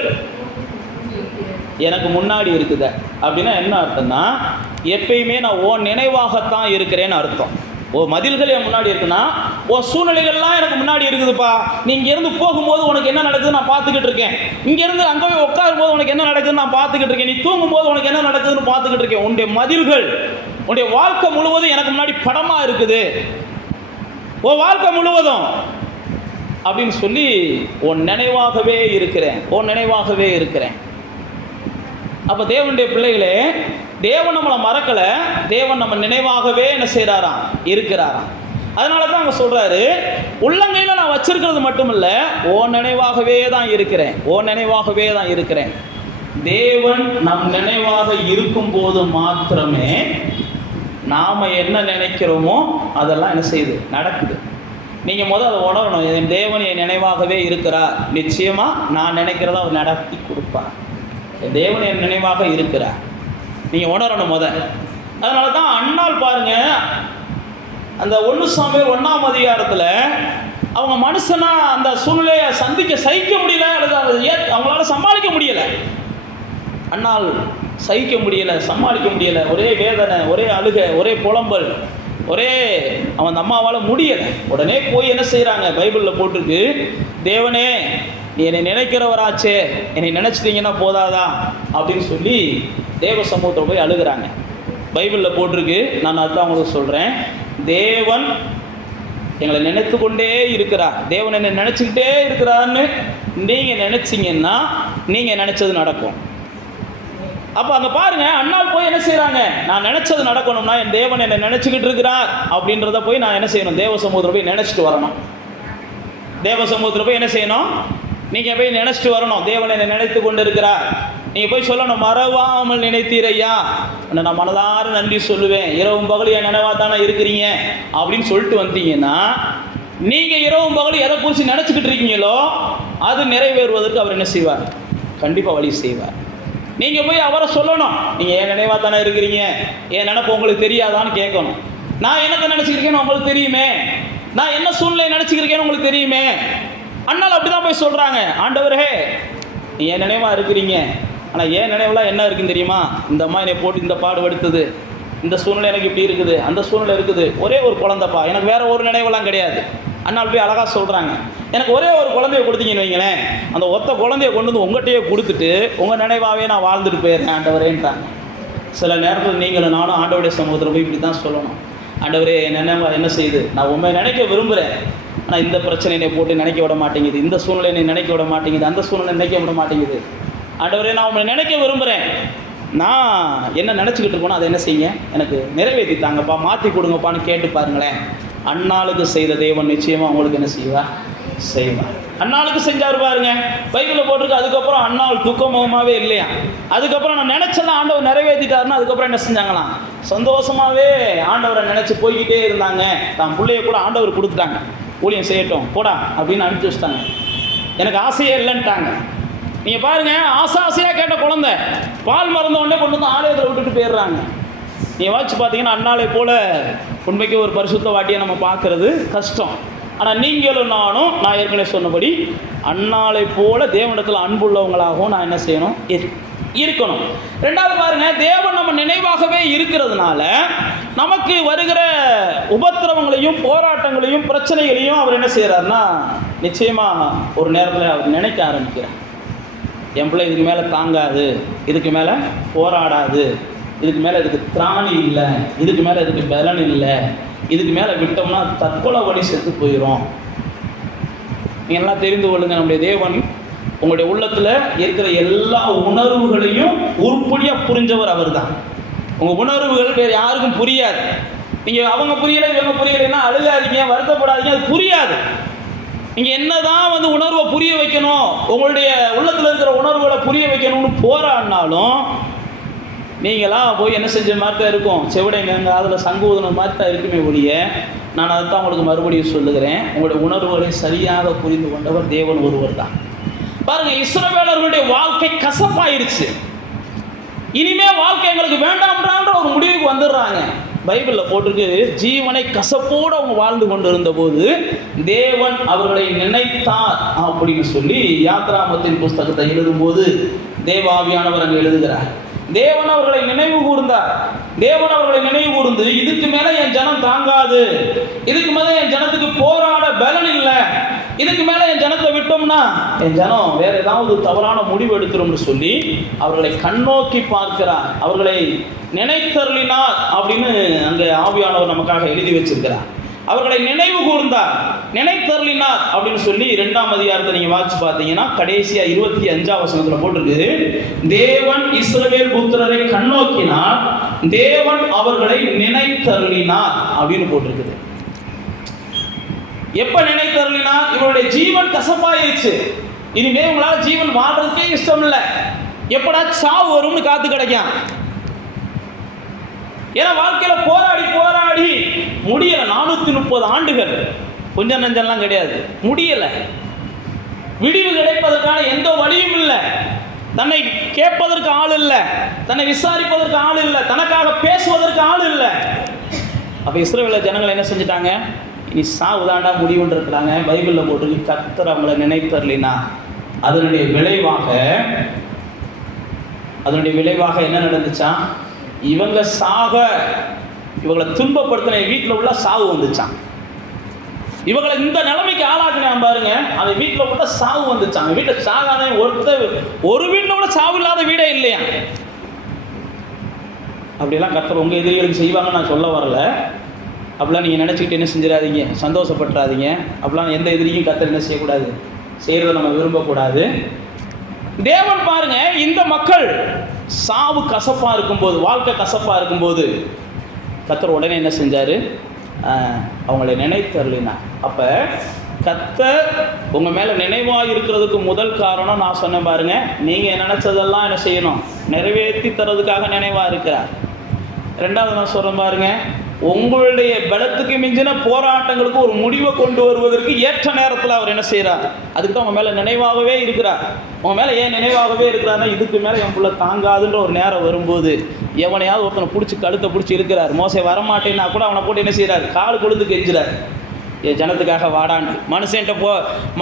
எனக்கு முன்னாடி இருக்குது. அப்படின்னா என்ன அர்த்தம்னா, எப்பயுமே நான் உன் நினைவாகத்தான் இருக்கிறேன்னு அர்த்தம். மதில்கள் என் முன்னாடி இருக்குன்னா, சூழ்நிலைகள்லாம் எனக்கு முன்னாடி இருக்குதுப்பா. நீ இங்கேருந்து போகும்போது உனக்கு என்ன நடக்குது நான் பார்த்துக்கிட்டு இருக்கேன். இங்கேருந்து அங்கே போய் உட்காரும் போது உனக்கு என்ன நடக்குதுன்னு நான் பார்த்துக்கிட்டு இருக்கேன். நீ தூங்கும் போது உனக்கு என்ன நடக்குதுன்னு பார்த்துக்கிட்டு இருக்கேன். உன்னுடைய மதில்கள், உன்னுடைய வாழ்க்கை முழுவதும் எனக்கு முன்னாடி படமாக இருக்குது. வாழ்க்கை முழுவதும் அப்படின்னு சொல்லி உன் நினைவாகவே இருக்கிறேன். அப்போ தேவனுடைய பிள்ளைகளே, தேவன் நம்மளை மறக்கலை, தேவன் நம்ம நினைவாகவே என்ன செய்கிறாராம், இருக்கிறாராம். அதனால தான் அவங்க சொல்கிறாரு, உள்ளங்கையில் நான் வச்சிருக்கிறது மட்டும் இல்லை, நினைவாகவே தான் இருக்கிறேன். தேவன் நம் நினைவாக இருக்கும்போது மாத்திரமே நாம் என்ன நினைக்கிறோமோ அதெல்லாம் என்ன செய்யுது, நடக்குது. நீங்கள் முதல் அதை உணரணும். என் தேவன் என் நினைவாகவே இருக்கிறார், நிச்சயமாக நான் நினைக்கிறத அவர் நடத்தி கொடுப்பார். தேவன் என் நினைவாக இருக்கிறார், நீங்கள் உணரணும் முதல். அதனால தான் அண்ணால் பாருங்க, அந்த 1 சாமுவேல் 1ஆம் அதிகாரத்தில் அவங்க மனுஷனா அந்த சூழ்நிலையை சகிக்க முடியல, அல்லது அவங்களால சமாளிக்க முடியலை. அண்ணால் சகிக்க முடியலை, சமாளிக்க முடியலை. ஒரே வேதனை, ஒரே அழுகை, ஒரே புலம்பல், அவன் அம்மாவால் முடியலை. உடனே போய் என்ன செய்கிறாங்க, பைபிளில் போட்டிருக்கு, தேவனே நீ என்னை நினைக்கிறவராச்சே, என்னை நினச்சிட்டிங்கன்னா போதாதா அப்படின்னு சொல்லி தேவ சமூகத்தில் போய் அழுகிறாங்க. பைபிளில் போட்டிருக்கு, நான் அதுதான் உங்களுக்கு சொல்கிறேன். தேவன் எங்களை நினைத்து கொண்டே இருக்கிறார், தேவன் என்னை நினச்சிக்கிட்டே இருக்கிறார்னு நீங்கள் நினச்சிங்கன்னா நீங்கள் நினச்சது நடக்கும். அப்போ அங்கே பாருங்க, அண்ணால் போய் என்ன செய்கிறாங்க, நான் நினச்சது நடக்கணும்னா என் தேவன் என்னை நினச்சிக்கிட்டு இருக்கிறார் அப்படின்றத போய் நான் என்ன செய்யணும், தேவ சமூகத்தில் போய் நினச்சிட்டு வரணும். தேவ சமூகத்தில் போய் என்ன செய்யணும், நீங்கள் போய் நினச்சிட்டு வரணும், தேவன் என்னை நினைத்து கொண்டு இருக்கிறார். நீங்கள் போய் சொல்லணும், மறவாமல் நினைத்தீரையா, நான் மனதார நன்றி சொல்லுவேன், இரவும் பகலும் என் நினைவாக தானே இருக்கிறீங்க அப்படின்னு சொல்லிட்டு வந்தீங்கன்னா, நீங்கள் இரவும் பகலும் எதை குறித்து நினச்சிக்கிட்டு இருக்கீங்களோ அது நிறைவேறுவதற்கு அவர் என்ன செய்வார், கண்டிப்பாக வழி செய்வார். நீங்கள் போய் அவரை சொல்லணும், நீங்கள் என் நினைவாக தானே இருக்கிறீங்க, என் நினைப்பு உங்களுக்கு தெரியாதான்னு கேட்கணும். நான் என்னத்தை நினச்சிக்கிறேன்னு உங்களுக்கு தெரியுமே, நான் என்ன சூழ்நிலை நினச்சிக்கிறேன்னு உங்களுக்கு தெரியுமே. அண்ணால் அப்படி தான் போய் சொல்கிறாங்க, ஆண்டவரே என் நினைவாக இருக்கிறீங்க, ஆனால் என் நினைவுலாம் என்ன இருக்குன்னு தெரியுமா, இந்த அம்மா என்னை போட்டு இந்த பாடுபடுத்துது, இந்த சூழ்நிலை எனக்கு இப்படி இருக்குது, அந்த சூழ்நிலை இருக்குது, ஒரே ஒரு குழந்தைப்பா, எனக்கு வேறு ஒரு நினைவெல்லாம் கிடையாது. அண்ணால் போய் அழகாக சொல்கிறாங்க, எனக்கு ஒரே ஒரு குழந்தைய கொடுத்தீங்கன்னு வைங்களேன், அந்த ஒத்த குழந்தைய கொண்டு வந்து உங்கள்கிட்டயே கொடுத்துட்டு உங்கள் நினைவாகவே நான் வாழ்ந்துட்டு போயிடுறேன் ஆண்டவரேன்றாங்க. சில நேரத்தில் நீங்களும் நானும் ஆண்டவருடைய சமூகத்தில் போய் இப்படி தான் சொல்லணும், ஆண்டவரே என் நினைவா என்ன செய்யுது, நான் உண்மை நினைக்க விரும்புகிறேன், ஆனால் இந்த பிரச்சனையை போட்டு நினைக்க விட மாட்டேங்குது, இந்த சூழ்நிலையை நினைக்க விட மாட்டேங்குது, அந்த சூழ்நிலை நினைக்க விட மாட்டேங்குது. ஆண்டவரே நான் உங்களை நினைக்க விரும்புகிறேன், நான் என்ன நினச்சிக்கிட்டு இருக்கோனோ அதை என்ன செய்யுங்க, எனக்கு நிறைவேற்றி தாங்கப்பா, மாற்றி கொடுங்கப்பான்னு கேட்டு பாருங்களேன். அண்ணாளுக்கு செய்த தேவன் நிச்சயமாக உங்களுக்கு என்ன செய்வார். அண்ணாளுக்கு செஞ்சார் பாருங்க, பைபிளில் போட்டிருக்கு. அதுக்கப்புறம் அண்ணாள் துக்கமுகமாகவே இல்லையா, அதுக்கப்புறம் நான் நினச்சதான் ஆண்டவர் நிறைவேற்றிட்டாருன்னா அதுக்கப்புறம் என்ன செஞ்சாங்களாம், சந்தோஷமாகவே ஆண்டவரை நினச்சி போய்கிட்டே இருந்தாங்க. தான் பிள்ளைய கூட ஆண்டவர் கொடுத்துட்டாங்க, ஊழியம் செய்யட்டும் போடா அப்படின்னு அனுப்பிச்சி வச்சிட்டாங்க. எனக்கு ஆசையே இல்லைன்ட்டாங்க. நீங்கள் பாருங்கள், ஆசையாக கேட்ட குழந்தை பால் மறந்த உடனே கொண்டு வந்து ஆலயத்தில் விட்டுட்டு போயிடுறாங்க. நீங்கள் வாட்சி பார்த்தீங்கன்னா அண்ணாலை போல் உண்மைக்கு ஒரு பரிசுத்த வாட்டியை நம்ம பார்க்குறது கஷ்டம். ஆனால் நீங்களும் நானும், நான் ஏற்கனவே சொன்னபடி அண்ணாலை போல தேவனிடத்தில் அன்புள்ளவங்களாகவும் நான் என்ன செய்யணும், இருக்கணும். ரெண்டாவது பாருங்க, தேவன் நம்ம நினைவாகவே இருக்கிறதுனால நமக்கு வருகிற உபத்திரவங்களையும் போராட்டங்களையும் பிரச்சனைகளையும் அவர் என்ன செய்கிறாருன்னா நிச்சயமாக ஒரு நேரத்தில் அவர் நினைக்க ஆரம்பிக்கிறார். என் பிள்ளை இதுக்கு மேலே தாங்காது, இதுக்கு மேலே போராடாது, இதுக்கு மேலே இதுக்கு திராணி இல்லை, இதுக்கு மேலே இதுக்கு பலன் இல்லை, இதுக்கு மேலே விட்டோம்னா தற்கொலை வழி செத்து போயிடும். நீங்கள் எல்லாம் தெரிந்து கொள்ளுங்க, நம்முடைய தேவன் உங்களுடைய உள்ளத்தில் இருக்கிற எல்லா உணர்வுகளையும் உருப்படியாக புரிஞ்சவர் அவர் தான். உங்கள் உணர்வுகள் வேறு யாருக்கும் புரியாது. நீங்கள் அவங்க புரியலை இவங்க புரியலைன்னா அழுகாதீங்க, வருத்தப்படாதீங்க, அது புரியாது. நீங்கள் என்ன தான் உணர்வை புரிய வைக்கணும், உங்களுடைய உள்ளத்தில் இருக்கிற உணர்வுகளை புரிய வைக்கணும்னு போராடினாலும் நீங்களாம் போய் என்ன செஞ்ச மாதிரி தான் இருக்கும், செவிடைங்க அதில் சங்கு ஊதுன மாதிரி தான் இருக்குமே ஒழிய. நான் அதை தான் உங்களுக்கு மறுபடியும் சொல்லுகிறேன், உங்களுடைய உணர்வுகளை சரியாக புரிந்து கொண்டவர் தேவன் ஒருவர் தான். பாருங்கள், இஸ்ரவேலர்களுடைய வாழ்க்கை கசப்பாயிருச்சு. இனிமே வாழ்க்கை எங்களுக்கு வேண்டாம்ன்ற ஒரு முடிவுக்கு வந்துடுறாங்க. பைபிளில் போட்டிருக்கு, ஜீவனை கசப்போடு அவங்க வாழ்ந்து கொண்டு இருந்தபோது தேவன் அவர்களை நினைத்தார் அப்படின்னு சொல்லி யாத்ராமத்தின் புஸ்தகத்தை எழுதும்போது தேவாவியானவர் அங்கே எழுதுகிறார். தேவன் அவர்களை நினைவு கூர்ந்தார். தேவன் அவர்களை நினைவு கூர்ந்து, இதுக்கு மேலே என் ஜனம் தாங்காது, இதுக்கு மேலே என் ஜனத்துக்கு போராட பலன் இல்லை, இதுக்கு மேலே என் ஜனத்தை விட்டோம்னா என் ஜனம் வேற ஏதாவது தவறான முடிவு எடுத்துரும்னு சொல்லி அவர்களை கண்ணோக்கி பார்க்கிறார். அவர்களை நினைத்தருளினார் அப்படின்னு அங்கே ஆவியானவர் நமக்காக எழுதி வச்சிருக்கிறார். அவர்களை நினைவு கூர்ந்தார், நினைத்தருளினார் அப்படின்னு சொல்லி 2ஆம் அதிகாரத்தை நீங்கள் வாசிச்சு பார்த்தீங்கன்னா கடைசியாக 25ஆம் வசனத்தில் போட்டிருக்கு, தேவன் இஸ்ரவேல் புத்திரரை கண்ணோக்கினார், தேவன் அவர்களை நினைத்தருளினார் அப்படின்னு போட்டிருக்குது. எப்ப நினைத்தருளினார்? இவருடைய ஜீவன் கசப்பாயிருச்சு, இனிமே உங்களால் ஜீவன் வாழ்றதுக்கே இஷ்டம் இல்லை, எப்படா சாவு வரும்னு காத்து கிடைக்கும். ஏன்னா வாழ்க்கையில போராடி போராடி முடியல. 430 ஆண்டுகள், கொஞ்சம் நஞ்செல்லாம் கிடையாது, முடியல. விடிவு கிடைப்பதற்கான எந்த வழியும் இல்லை, தன்னை கேட்பதற்கு ஆள் இல்லை, தன்னை விசாரிப்பதற்கு ஆள் இல்லை, தனக்காக பேசுவதற்கு ஆள் இல்லை. அப்ப இஸ்ரவேல் ஜனங்கள் என்ன செஞ்சிட்டாங்க, இனி சாவுதாண்டா முடிவுன்னு இருக்கிறாங்க. பைபிளில் போட்டு கர்த்தர் அவங்களை நினைத்தருளினா அதனுடைய விளைவாக என்ன நடந்துச்சா, இவங்க சாக, இவங்களை துன்பப்படுத்தின வீட்டில் உள்ள சாவு வந்துச்சான். இவங்களை இந்த நிலைமைக்கு ஆளாக்குனான் பாருங்க, அந்த வீட்டில் உள்ள சாவு வந்துச்சான். வீட்டில் சாகாத ஒரு வீட்டில் உள்ள சாவு இல்லாத வீடே இல்லையா. அப்படியெல்லாம் கர்த்தர் உங்கள் எதிரிகளுக்கு செய்வாங்கன்னு நான் சொல்ல வரல. அப்படிலாம் நீங்கள் நினச்சிக்கிட்டு என்ன செஞ்சிடாதீங்க, சந்தோஷப்பட்டுறாதீங்க. அப்படிலாம் எந்த எதிரியும் கர்த்தர் என்ன செய்யக்கூடாது, செய்கிறத நம்ம விரும்பக்கூடாது. தேவன் பாருங்க, இந்த மக்கள் சாவு கசப்பாக இருக்கும்போது, வாழ்க்கை கசப்பாக இருக்கும்போது கர்த்தர் உடனே என்ன செஞ்சார், அவங்களை நினைத்தருளினார். அப்போ கர்த்தர் உங்கள் மேலே நினைவாக இருக்கிறதுக்கு முதல் காரணம் நான் சொன்னேன் பாருங்க, நீங்கள் நினச்சதெல்லாம் என்ன செய்யணும், நிறைவேற்றி தரதுக்காக நினைவாக இருக்கிறார். ரெண்டாவது நான் சொல்கிறேன் பாருங்க, உங்களுடைய பலத்துக்கு மிஞ்சின போராட்டங்களுக்கு ஒரு முடிவை கொண்டு வருவதற்கு ஏற்ற நேரத்தில் அவர் என்ன செய்கிறார், அதுக்கு தான் உங்கள் மேலே நினைவாகவே இருக்கிறார். உங்கள் மேலே ஏன் நினைவாகவே இருக்கிறாருன்னா, இதுக்கு மேலே என் பிள்ளை தாங்காதுன்ற ஒரு நேரம் வரும்போது எவனையாவது ஒருத்தனை பிடிச்சி கழுத்தை பிடிச்சி இருக்கிறார். மோசை வரமாட்டேன்னா கூட அவனை போட்டு என்ன செய்கிறார், கால் கொழுந்து கெஞ்சுறார், என் ஜனத்துக்காக வாடான்னு.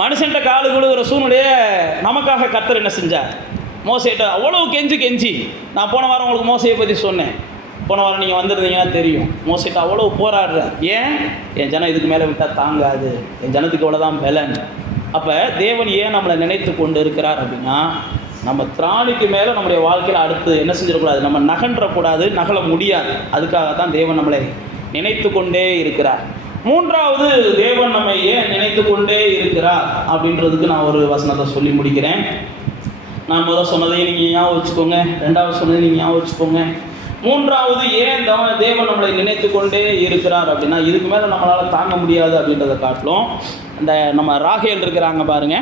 மனுஷன்ட்ட காலு கொழுகிற சூழ்நிலையை நமக்காக கர்த்தர் என்ன செஞ்சார், மோசைட்ட அவ்வளோ கெஞ்சி. நான் போன வாரம் உங்களுக்கு மோசையை பற்றி சொன்னேன், போன வாரம் நீங்கள் வந்திருந்தீங்கன்னா தெரியும். மோசைட்ட அவ்வளோ போராடுறார். ஏன், என் ஜனம் இதுக்கு மேலே விட்டால் தாங்காது, என் ஜனத்துக்கு அவ்வளோதான் பலன். அப்போ தேவன் ஏன் நம்மளை நினைத்து கொண்டு இருக்கிறார் அப்படின்னா, நம்ம திராணிக்கு மேலே நம்முடைய வாழ்க்கையில் அடுத்து என்ன செஞ்சிடக்கூடாது, நம்ம நகன்றக்கூடாது, நகல முடியாது. அதுக்காகத்தான் தேவன் நம்மளை நினைத்து கொண்டே இருக்கிறார். மூன்றாவது, தேவன் நம்மை ஏன் நினைத்து கொண்டே இருக்கிறார் அப்படின்றதுக்கு நான் ஒரு வசனத்தை சொல்லி முடிக்கிறேன். நான் முதல் சொன்னதையும் நீங்கள் ஞாபகம் வச்சுக்கோங்க, ரெண்டாவது சொன்னதையும் நீங்கள் ஞாபகம் வச்சுக்கோங்க. மூன்றாவது, ஏன் தேவன் நம்மளை நினைத்து கொண்டே இருக்கிறார் அப்படின்னா, இதுக்கு மேலே நம்மளால் தாங்க முடியாது அப்படின்றத காட்டிலும், இந்த நம்ம ராகேல் இருக்கிறாங்க பாருங்க,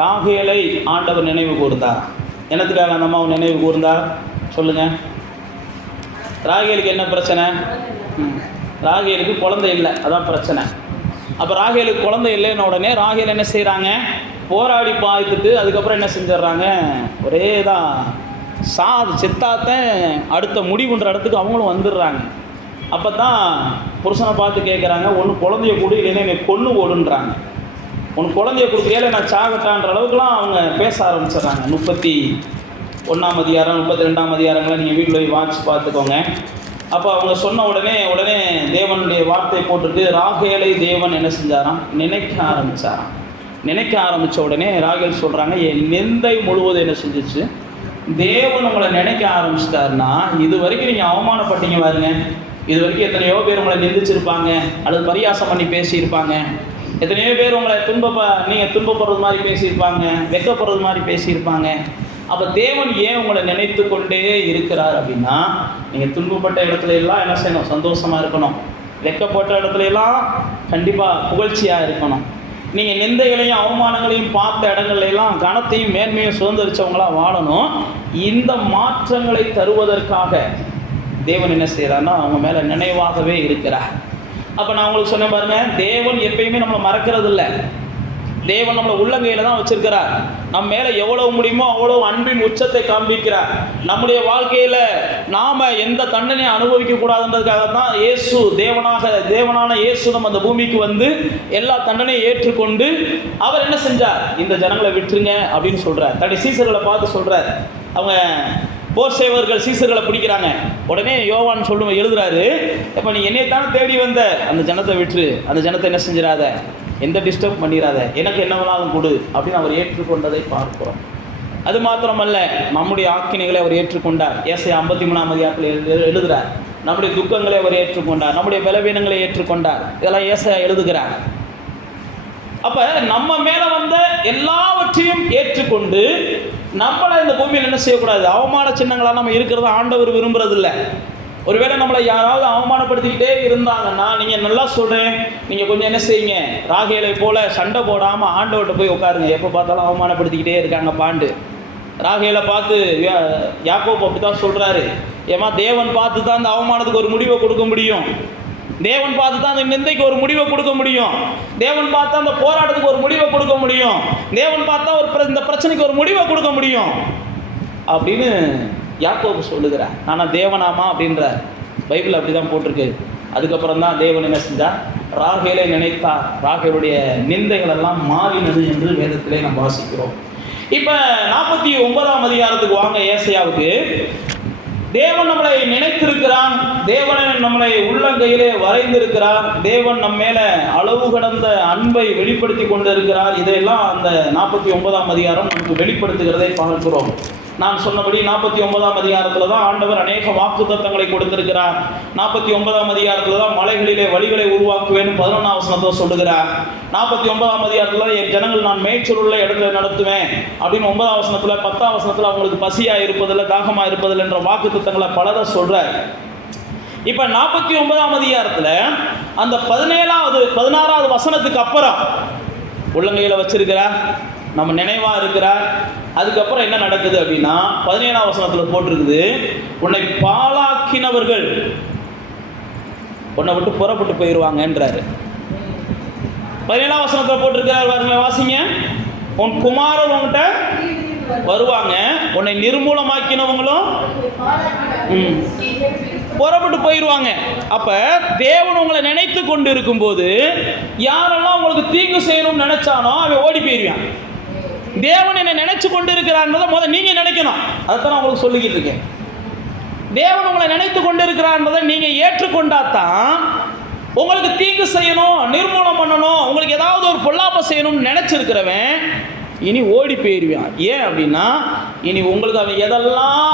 ராகேலை ஆண்டவர் நினைவு கூர்ந்தார். என்னத்துக்காக அந்த அம்மாவை நினைவு கூர்ந்தார் சொல்லுங்கள். ராகேலுக்கு என்ன பிரச்சனை, ராகேலுக்கு குழந்தை இல்லை, அதான் பிரச்சனை. அப்போ ராகேலுக்கு குழந்தை இல்லைன்னு உடனே ராகேல் என்ன செய்கிறாங்க, போராடி பார்த்துட்டு அதுக்கப்புறம் என்ன செஞ்சிடறாங்க, ஒரே தான் செத்தாத்தான் அடுத்த முடிவுன்ற இடத்துக்கு அவங்களும் வந்துடுறாங்க. அப்போ தான் புருஷனை பார்த்து கேட்குறாங்க, ஒன்று குழந்தைய கொடு, இல்லைன்னா என்னை கொன்று ஓடுன்றாங்க. ஒன்று குழந்தைய கொடுக்குறேன் நான் சாகட்டான்ற அளவுக்குலாம் அவங்க பேச ஆரம்பிச்சிடுறாங்க. 1ஆம் அதிகாரம் 32ஆம் அதிகாரங்களை நீங்கள் வீட்டில் போய் வாட்ச் பார்த்துக்கோங்க. அப்போ அவங்க சொன்ன உடனே தேவனுடைய வார்த்தை போட்டுட்டு ராகேலை தேவன் என்ன செஞ்சாராம்? நினைக்க ஆரம்பித்தாராம். நினைக்க ஆரம்பித்த உடனே ராகேல் சொல்கிறாங்க, என் நிந்தை முழுவதும் என்ன செஞ்சிச்சு? தேவன் உங்களை நினைக்க ஆரம்பிச்சிட்டாருன்னா, இது வரைக்கும் நீங்கள் அவமானப்பட்டீங்க பாருங்க. இது வரைக்கும் எத்தனையோ பேர் உங்களை நிந்திச்சிருப்பாங்க, அல்லது பரியாசம் பண்ணி பேசியிருப்பாங்க. எத்தனையோ பேர் உங்களை நீங்கள் துன்பப்படுறது மாதிரி பேசியிருப்பாங்க, வெட்கப்படுறது மாதிரி பேசியிருப்பாங்க. அப்போ தேவன் ஏன் உங்களை நினைத்து கொண்டே இருக்கிறார் அப்படின்னா, நீங்கள் துன்பப்பட்ட இடத்துல எல்லாம் என்ன செய்யணும்? சந்தோஷமாக இருக்கணும். வெட்கப்பட்ட இடத்துல எல்லாம் கண்டிப்பாக புகழ்ச்சியாக இருக்கணும். நீங்கள் நிந்தைகளையும் அவமானங்களையும் பார்த்த இடங்கள்ல எல்லாம் கனத்தையும் மேன்மையும் சுதந்திரிச்சவங்களாக வாழணும். இந்த மாற்றங்களை தருவதற்காக தேவன் என்ன செய்கிறார்னா, அவங்க மேலே நினைவாகவே இருக்கிறார். அப்போ நான் உங்களுக்கு சொன்ன பாருங்க, தேவன் எப்பயுமே நம்மளை மறக்கிறது இல்லை. தேவன் நம்மளை உள்ளங்கையில் தான் வச்சிருக்கிறார். நம்ம மேலே எவ்வளோ முடியுமோ அவ்வளோ அன்பின் உச்சத்தை காண்பிக்கிறார். நம்முடைய வாழ்க்கையில் நாம் எந்த தண்டனையை அனுபவிக்கக்கூடாதுன்றதுக்காக தான் இயேசு தேவனான இயேசு நம்ம அந்த பூமிக்கு வந்து எல்லா தண்டனையும் ஏற்றுக்கொண்டு அவர் என்ன செஞ்சார்? இந்த ஜனங்களை விட்டுருங்க அப்படின்னு சொல்கிறார். தன்னுடைய சீசர்களை பார்த்து சொல்கிறார். அவங்க போர் சேவர்கள் சீசர்களை பிடிக்கிறாங்க. உடனே யோவான் எழுதுறாரு, இப்போ நீ என்னைத்தானே தேடி வந்த, அந்த ஜனத்தை விட்டுரு, அந்த ஜனத்தை என்ன செஞ்சிடாத, எந்த டிஸ்டர்ப் பண்ணிடாத, எனக்கு என்ன வேணாலும் கொடு அப்படின்னு அவர் ஏற்றுக்கொண்டதை பார்க்கிறோம். அது மாத்திரமல்ல, நம்முடைய ஆக்கினைகளை அவர் ஏற்றுக்கொண்டார். ஏசாயா 53ஆம் அதிகாரத்தில் எழுதுகிறார். நம்முடைய துக்கங்களை அவர் ஏற்றுக்கொண்டார், நம்முடைய பலவீனங்களை ஏற்றுக்கொண்டார். இதெல்லாம் ஏசாயா எழுதுகிறார். அப்போ நம்ம மேலே வந்த எல்லாவற்றையும் ஏற்றுக்கொண்டு நம்மளை இந்த பூமியில் என்ன செய்யக்கூடாது? அவமான சின்னங்களாக நம்ம இருக்கிறத ஆண்டவர் விரும்புறதில்லை. ஒருவேளை நம்மளை யாராவது அவமானப்படுத்திக்கிட்டே இருந்தாங்கன்னா, நீங்கள் நல்லா சொல்கிறேன், நீங்கள் கொஞ்சம் என்ன செய்யுங்க, ராகேலை போல் சண்டை போடாமல் ஆண்டவர்கிட்ட போய் உட்காருங்க. எப்போ பார்த்தாலும் அவமானப்படுத்திக்கிட்டே இருக்காங்க பாண்டு. ராகேலை பார்த்து யாக்கோபு அப்படி தான் சொல்கிறாரு, ஏமா தேவன் பார்த்து தான் அந்த அவமானத்துக்கு ஒரு முடிவை கொடுக்க முடியும். தேவன் பார்த்து தான் அந்த நிந்தைக்கு ஒரு முடிவை கொடுக்க முடியும். தேவன் பார்த்தா அந்த போராட்டத்துக்கு ஒரு முடிவை கொடுக்க முடியும். தேவன் பார்த்தா இந்த பிரச்சனைக்கு ஒரு முடிவை கொடுக்க முடியும் அப்படின்னு யாக்கோபு சொல்லுகிறார். ஆனால் தேவனாமா அப்படின்றார். பைபிள் அப்படி தான் போட்டிருக்கு. அதுக்கப்புறம் தான் தேவன் என்ன செஞ்சார்? ராகேலை நினைத்தார். ராகேலுடைய நிந்தைகளெல்லாம் மாறினது என்று வேதத்திலே நாம் வாசிக்கிறோம். இப்போ 49ஆம் அதிகாரத்துக்கு வாங்க. ஏசாயாவுக்கு தேவன் நம்மளை நினைத்திருக்கிறான். தேவனை நம்மளை உள்ளங்கையிலே வரைந்திருக்கிறார். தேவன் நம்ம மேலே அளவு கடந்த அன்பை வெளிப்படுத்தி கொண்டு இருக்கிறார். இதையெல்லாம் அந்த 49ஆம் அதிகாரம் நமக்கு வெளிப்படுத்துகிறதை பார்க்கிறோம். நான் சொன்னபடி 49ஆம் அதிகாரத்தில் தான் ஆண்டவர் அநேக வாக்குத்தத்தங்களை கொடுத்திருக்கிறார். 49ஆம் அதிகாரத்தில் தான் மலைகளிலே வழிகளை உருவாக்குவேன் 11ஆம் வசனத்தில் சொல்லுகிறார். 49ஆம் அதிகாரத்தில் என் ஜனங்கள் நான் மேய்ச்சலுள்ள இடத்துல நடத்துவேன் அப்படின்னு 9ஆம் வசனத்தில், 10ஆம் வசனத்தில் அவங்களுக்கு பசியாக இருப்பதில்லை, தாகமாக இருப்பதில்லை என்ற வாக்குத்தத்தங்களை பலரை சொல்கிறார். இப்போ 49ஆம் அதிகாரத்தில் அந்த 16வது வசனத்துக்கு அப்புறம் உள்ளங்கையில் வச்சிருக்கிறார், நம்ம நினைவாக இருக்கிறார். அதுக்கப்புறம் என்ன நடக்குது அப்படின்னா, 17ஆம் வசனத்தில் போட்டிருக்குது, உன்னை பாழாக்கினவர்கள் உன்னை விட்டு புறப்பட்டு போயிடுவாங்கன்றாரு. 17ஆம் வசனத்தில் போட்டிருக்கிறார் பாருங்க, வாசிங்க. உன் குமாரர் உன்கிட்ட வருவாங்க, உன்னை நிர்மூலமாக்கினவங்களும் புறப்பட்டு போயிடுவாங்க. அப்ப தேவன் உங்களை நினைத்து கொண்டு இருக்கும்போது யாரெல்லாம் உங்களுக்கு தீங்கு செய்யணும்னு நினைச்சானோ அவன் ஓடி போயிடுவான். தேவன் என்னை நினைச்சு கொண்டு இருக்கிறான்றதை முதல் நீங்க நினைக்கணும். அதைத்தான் உங்களுக்கு சொல்லிக்கிட்டு இருக்கேன். தேவன் உங்களை நினைத்து கொண்டு இருக்கிறான்றதை நீங்க ஏற்றுக்கொண்டாதான் உங்களுக்கு தீங்கு செய்யணும், நிர்மூலம் பண்ணணும், உங்களுக்கு ஏதாவது ஒரு பொல்லாப்பை செய்யணும்னு நினைச்சிருக்கிறவன் இனி ஓடி போயிடுவான். ஏன் அப்படின்னா, இனி உங்களுக்கு அவன் எதெல்லாம்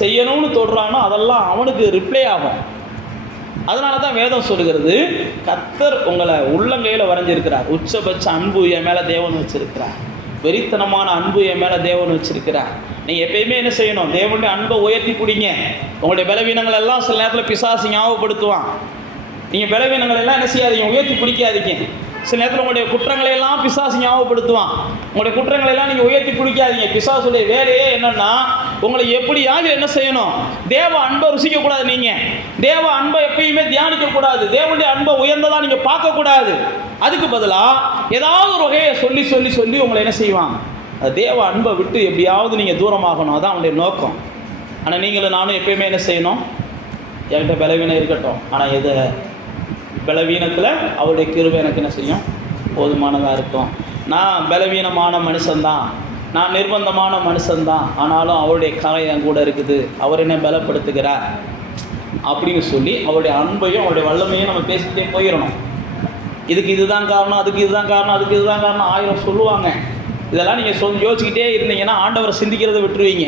செய்யணும்னு தொடுறானோ அதெல்லாம் அவனுக்கு ரிப்ளை ஆகும். அதனால தான் வேதம் சொல்லுகிறது, கர்த்தர் உங்களை உள்ளங்கையில் வரைஞ்சிருக்கிறார். உச்சபட்ச அன்பு என் மேலே தேவன் வச்சிருக்கிறார். வெறித்தனமான அன்பு என் மேலே தேவன் வச்சிருக்கிறார். நீங்கள் எப்பயுமே என்ன செய்யணும்? தேவனுடைய அன்பை உயர்த்தி பிடிங்க. உங்களுடைய பலவீனங்கள் எல்லாம் சில நேரத்தில் பிசாசு ஞாபகப்படுத்துவான். நீங்கள் பலவீனங்கள் எல்லாம் என்ன செய்யாதீங்க? உயர்த்தி பிடிக்காதீங்க. சில நேரத்தில் உங்களுடைய குற்றங்களை எல்லாம் பிசாசு ஞாபகப்படுத்துவான். உங்களுடைய குற்றங்களை எல்லாம் நீங்கள் உயர்த்தி பிடிக்காதீங்க. பிசாசுடைய வேலையே என்னன்னா, உங்களை எப்படியாவது என்ன செய்யணும்? தேவ அன்பை ருசிக்கக்கூடாது. நீங்கள் தேவ அன்பை எப்பயுமே தியானிக்கக்கூடாது. தேவனுடைய அன்பை உயர்ந்ததாக நீங்கள் பார்க்கக்கூடாது. அதுக்கு பதிலாக ஏதாவது ஒரு வகையை சொல்லி சொல்லி சொல்லி உங்களை என்ன செய்வான்? அது தேவ அன்பை விட்டு எப்படியாவது நீங்கள் தூரமாகணும். அதான் அவனுடைய நோக்கம். ஆனால் நீங்களும் நானும் எப்பயுமே என்ன செய்யணும்? என்கிட்ட பலவீனம் இருக்கட்டும், ஆனால் எது பலவீனத்தில் அவருடைய கிருபை எனக்கு என்ன செய்யும்? போதுமானதாக இருக்கும். நான் பலவீனமான மனுஷன்தான், நான் நிர்பந்தமான மனுஷன்தான், ஆனாலும் அவருடைய கரை என் கூட இருக்குது, அவர் என்ன பலப்படுத்துகிறார் அப்படின்னு சொல்லி அவருடைய அன்பையும் அவருடைய வல்லமையும் நம்ம பேசிக்கிட்டே போயிடணும். இதுக்கு இதுதான் காரணம், அதுக்கு இதுதான் காரணம், அதுக்கு இதுதான் காரணம் 1000 சொல்லுவாங்க. இதெல்லாம் நீங்கள் யோசிச்சுக்கிட்டே இருந்தீங்கன்னா ஆண்டவரை சிந்திக்கிறதை விட்டுருவீங்க.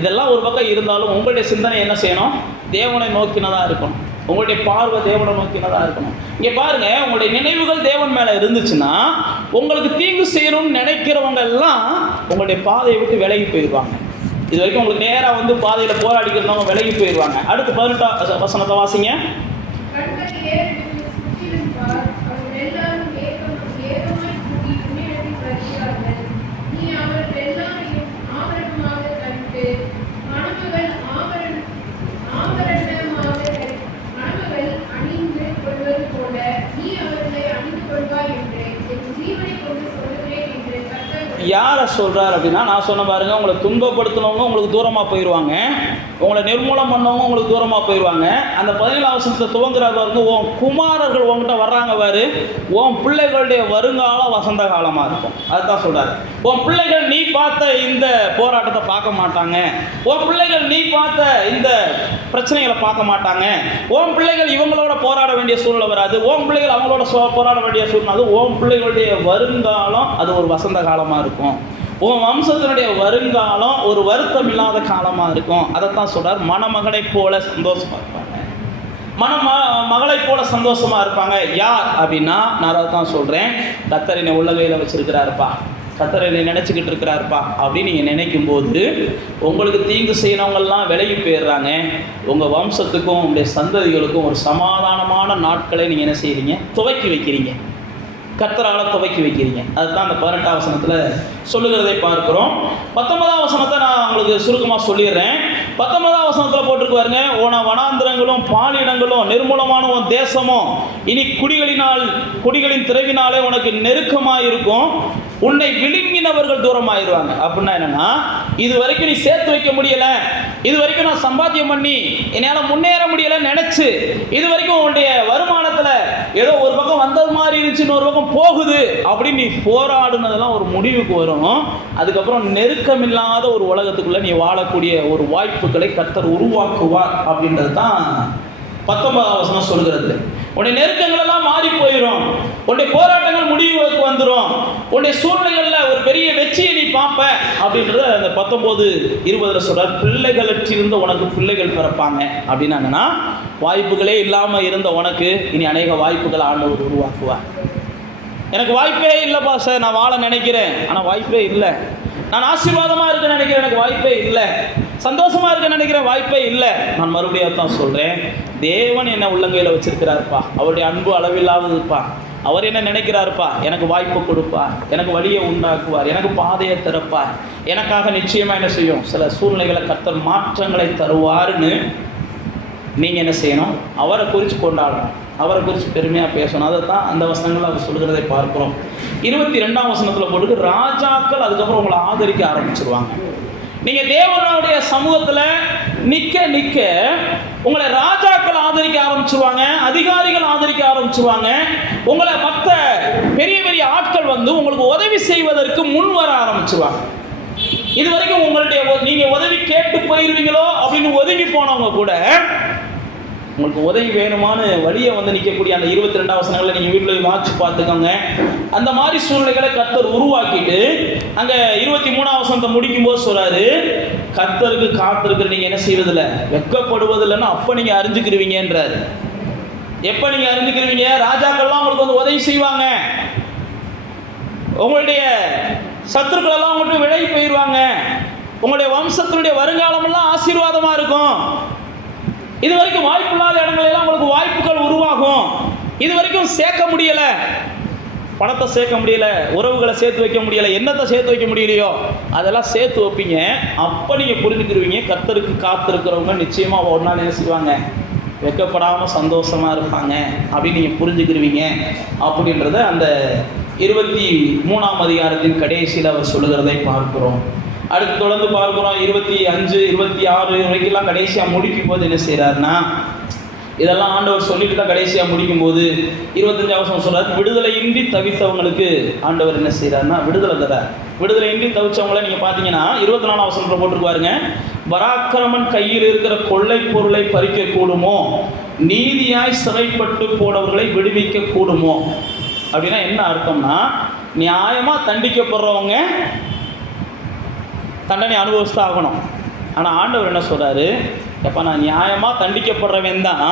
இதெல்லாம் ஒரு பக்கம் இருந்தாலும் உங்களுடைய சிந்தனை என்ன செய்யணும்? தேவனை நோக்கினதாக இருக்கணும். உங்களுடைய பார்வை தேவனை நோக்கினதாக இருக்கணும். இங்கே பாருங்கள், உங்களுடைய நினைவுகள் தேவன் மேலே இருந்துச்சுன்னா உங்களுக்கு தீங்கு செய்யணும்னு நினைக்கிறவங்க எல்லாம் உங்களுடைய பாதையை விட்டு விலகி போயிடுவாங்க. இது வரைக்கும் உங்களுக்கு நேராக வந்து பாதையில் போராடிக்கிறவங்க விலகி போயிடுவாங்க. அடுத்து 18 வசனத்தை வாசிங்க. யாரை சொல்கிறார் அப்படின்னா, நான் சொன்ன பாருங்கள், உங்களை துன்பப்படுத்தினவங்க உங்களுக்கு தூரமாக போயிடுவாங்க, உங்களை நிர்மூலம் பண்ணவங்க உங்களுக்கு தூரமாக போயிடுவாங்க. அந்த 17 வசனத்தை துவங்குறாரு பாருங்க, உன் குமாரர்கள் உங்ககிட்ட வர்றாங்க பாரு, உன் பிள்ளைகளுடைய வருங்காலம் வசந்த காலமாக இருக்கும். அதுதான் சொல்கிறார். உன் பிள்ளைகள் நீ பார்த்த இந்த போராட்டத்தை பார்க்க மாட்டாங்க, உன் பிள்ளைகள் நீ பார்த்த இந்த பிரச்சனைகளை பார்க்க மாட்டாங்க, உன் பிள்ளைகள் இவங்களோட போராட வேண்டிய சூழ்நிலை வராது, உன் பிள்ளைகள் அவங்களோட போராட வேண்டிய சூழ்நிலை, அது உன் பிள்ளைகளுடைய வருங்காலம் அது ஒரு வசந்த காலமாக இருக்கும். உன் வம்சத்தினுடைய வருங்காலம் ஒரு வருத்தம் இல்லாத காலமாக இருக்கும். அதைத்தான் சொல்றார். மணமகனை போல சந்தோஷமா இருப்பாங்க, மகளை போல சந்தோஷமா இருப்பாங்க. யார் அப்படின்னா, நான் அதை தான் சொல்றேன், கர்த்தர் என்னை உள்ளங்கையில் வச்சிருக்கிறாருப்பா, கர்த்தர் என்னை நினைச்சுக்கிட்டு இருக்கிறாருப்பா அப்படின்னு நீங்கள் நினைக்கும் போது உங்களுக்கு தீங்கு செய்யறவங்கெல்லாம் விலகி போயிடுறாங்க. உங்கள் வம்சத்துக்கும் உங்களுடைய சந்ததிகளுக்கும் ஒரு சமாதானமான நாட்களை நீங்கள் என்ன செய்கிறீங்க? துவக்கி வைக்கிறீங்க, கர்த்தரால் துவக்கி வைக்கிறீங்க. அதுதான் அந்த 18 வசனத்தில் சொல்லுகிறதை பார்க்குறோம். 19 வசனத்தை நான் உங்களுக்கு சுருக்கமாக சொல்லிடுறேன். 19 வசனத்தில் போட்டிருக்கு பாருங்க, உன வனாந்திரங்களும் பாலிடங்களும் நிர்மூலமான உன் தேசமும் இனி குடிகளின் திறவினாலே உனக்கு நெருக்கமாக இருக்கும், உன்னை விழுங்கினவர்கள் தூரமாயிருவாங்க. அப்படின்னா என்னன்னா, இது வரைக்கும் நீ சேர்த்து வைக்க முடியலை, இது வரைக்கும் நான் சம்பாத்தியம் பண்ணி என்னால் முன்னேற முடியலைன்னு நினச்சி, இது வரைக்கும் உன்னுடைய வருமானத்தில் ஏதோ ஒரு பக்கம் வந்தது மாதிரி இருந்துச்சு, இன்னொரு பக்கம் போகுது அப்படின்னு நீ போராடுனதெல்லாம் ஒரு முடிவுக்கு வரும். அதுக்கப்புறம் நெருக்கமில்லாத ஒரு உலகத்துக்குள்ளே நீ வாழக்கூடிய ஒரு வாய்ப்புகளை கர்த்தர் உருவாக்குவார் அப்படின்றது தான் 19 வசனம் சொல்கிறது. உன்னுடைய நெருக்கங்கள் எல்லாம் மாறி போயிடும், உன்னுடைய போராட்டங்கள் முடிவுக்கு வந்துடும், உன்னுடைய சூழ்நிலைகளில் ஒரு பெரிய வெற்றியை நீ பார்ப்ப அப்படின்றத அந்த 19:20 சொல்றார். பிள்ளைகளிலிருந்து உனக்கு பிள்ளைகள் பிறப்பாங்க. அப்படின்னா என்னன்னா, வாய்ப்புகளே இல்லாமல் இருந்த உனக்கு இனி அநேக வாய்ப்புகள் ஆண்டவர் உருவாக்குவார். எனக்கு வாய்ப்பே இல்லைப்பா சார், நான் வாழ நினைக்கிறேன் ஆனால் வாய்ப்பே இல்லை, நான் ஆசீர்வாதமாக இருக்க நினைக்கிறேன், எனக்கு வாய்ப்பே இல்லை, சந்தோஷமாக இருக்க நினைக்கிறேன், வாய்ப்பே இல்லை. நான் மறுபடியும் தான் சொல்கிறேன், தேவன் என்ன உள்ளங்கையில் வச்சிருக்கிறாருப்பா, அவருடைய அன்பு அளவில்லாததுப்பா. அவர் என்ன நினைக்கிறாருப்பா, எனக்கு வாய்ப்பு கொடுப்பார், எனக்கு வழியை உண்டாக்குவார், எனக்கு பாதையை திறப்பார், எனக்காக நிச்சயமாக என்ன செய்யும், சில சூழ்நிலைகளை கர்த்தர் மாற்றங்களை தருவார்னு நீங்கள் என்ன செய்யணும்? அவரை குறித்து கொண்டாடணும், அவரை குறித்து பெருமையாக பேசணும். அதை தான் அந்த வசனங்கள் அவர் சொல்கிறதை பார்க்குறோம். 22ஆம் வசனத்தில் போட்டு ராஜாக்கள் அதுக்கப்புறம் உங்களை ஆதரிக்க ஆரம்பிச்சிருவாங்க. நீங்கள் தேவனுடைய சமூகத்தில் நிற்க நிற்க உங்களை ராஜாக்கள் ஆதரிக்க ஆரம்பிச்சிருவாங்க, அதிகாரிகள் ஆதரிக்க ஆரம்பிச்சிருவாங்க, உங்களை மற்ற பெரிய பெரிய ஆட்கள் வந்து உங்களுக்கு உதவி செய்வதற்கு முன் வர ஆரம்பிச்சிருவாங்க. இது வரைக்கும் உங்களுடைய நீங்கள் உதவி கேட்டு போயிடுவீங்களோ அப்படின்னு ஒதுங்கி போனவங்க கூட உங்களுக்கு உதவி வேணுமான வழியை வந்து நிற்கக்கூடிய அந்த 22ஆம் வசனங்களை நீங்கள் வீட்டில் வாட்சி பார்த்துக்கோங்க. அந்த மாதிரி சூழ்நிலைகளை கர்த்தர் உருவாக்கிட்டு அங்கே 23ஆம் வசனத்தை முடிக்கும் போது சொல்கிறாரு, கர்த்தருக்கு காத்திருக்கிற நீங்கள் என்ன செய்வதில்லை, வெட்கப்படுவதில்லைன்னா அப்போ நீங்கள் அறிஞ்சுக்கிருவீங்கன்றார். எப்போ நீங்கள் அறிஞ்சுக்கிருவீங்க? ராஜாக்கள்லாம் உங்களுக்கு வந்து உதவி செய்வாங்க, உங்களுடைய சத்துருக்களெல்லாம் உங்களுக்கு விலகி போயிடுவாங்க, உங்களுடைய வம்சத்தினுடைய வருங்காலமெல்லாம் ஆசீர்வாதமாக இருக்கும், இது வரைக்கும் வாய்ப்பு இல்லாத இடங்களெல்லாம் உங்களுக்கு வாய்ப்புகள் உருவாகும், இது வரைக்கும் சேர்க்க முடியலை, பணத்தை சேர்க்க முடியலை, உறவுகளை சேர்த்து வைக்க முடியலை, என்னத்தை சேர்த்து வைக்க முடியலையோ அதெல்லாம் சேர்த்து வைப்பீங்க. அப்போ நீங்கள் புரிஞ்சுக்கிருவீங்க, கர்த்தருக்கு காத்திருக்கிறவங்க நிச்சயமாக ஒரு நாள் என்ன செய்வாங்க, வெட்கப்படாமல் சந்தோஷமாக இருப்பாங்க அப்படின்னு நீங்கள் புரிஞ்சுக்கிருவீங்க. அப்படின்றத அந்த 23ஆம் அதிகாரத்தின் கடைசியில் அவர் சொல்லுகிறதை பார்க்கிறோம். அடுத்து தொடர்ந்து பார்க்குறோம். 25, 26 வரைக்கும்லாம் கடைசியாக முடிக்கும் போது என்ன செய்கிறாருன்னா, இதெல்லாம் ஆண்டவர் சொல்லிட்டு தான் கடைசியாக முடிக்கும்போது 25 வசனம் சொல்றாரு, விடுதலையின்றி தவித்தவங்களுக்கு ஆண்டவர் என்ன செய்யறாருன்னா விடுதலை தரார். விடுதலையின்றி தவிச்சவங்களை நீங்க பார்த்தீங்கன்னா 24 வசனத்தில் போட்டிருப்பாருங்க, பராக்கிரமன் கையில் இருக்கிற கொள்ளை பொருளை பறிக்க கூடுமோ, நீதியாய் சிறைப்பட்டு போனவர்களை விடுவிக்க கூடுமோ. அப்படின்னா என்ன அர்த்தம்னா, நியாயமா தண்டிக்கப்படுறவங்க தண்டனை அனுபவிச்சு ஆகணும். ஆனால் ஆண்டவர் என்ன சொல்றாரு, எப்போ நான் நியாயமாக தண்டிக்கப்படுறவன் தான்,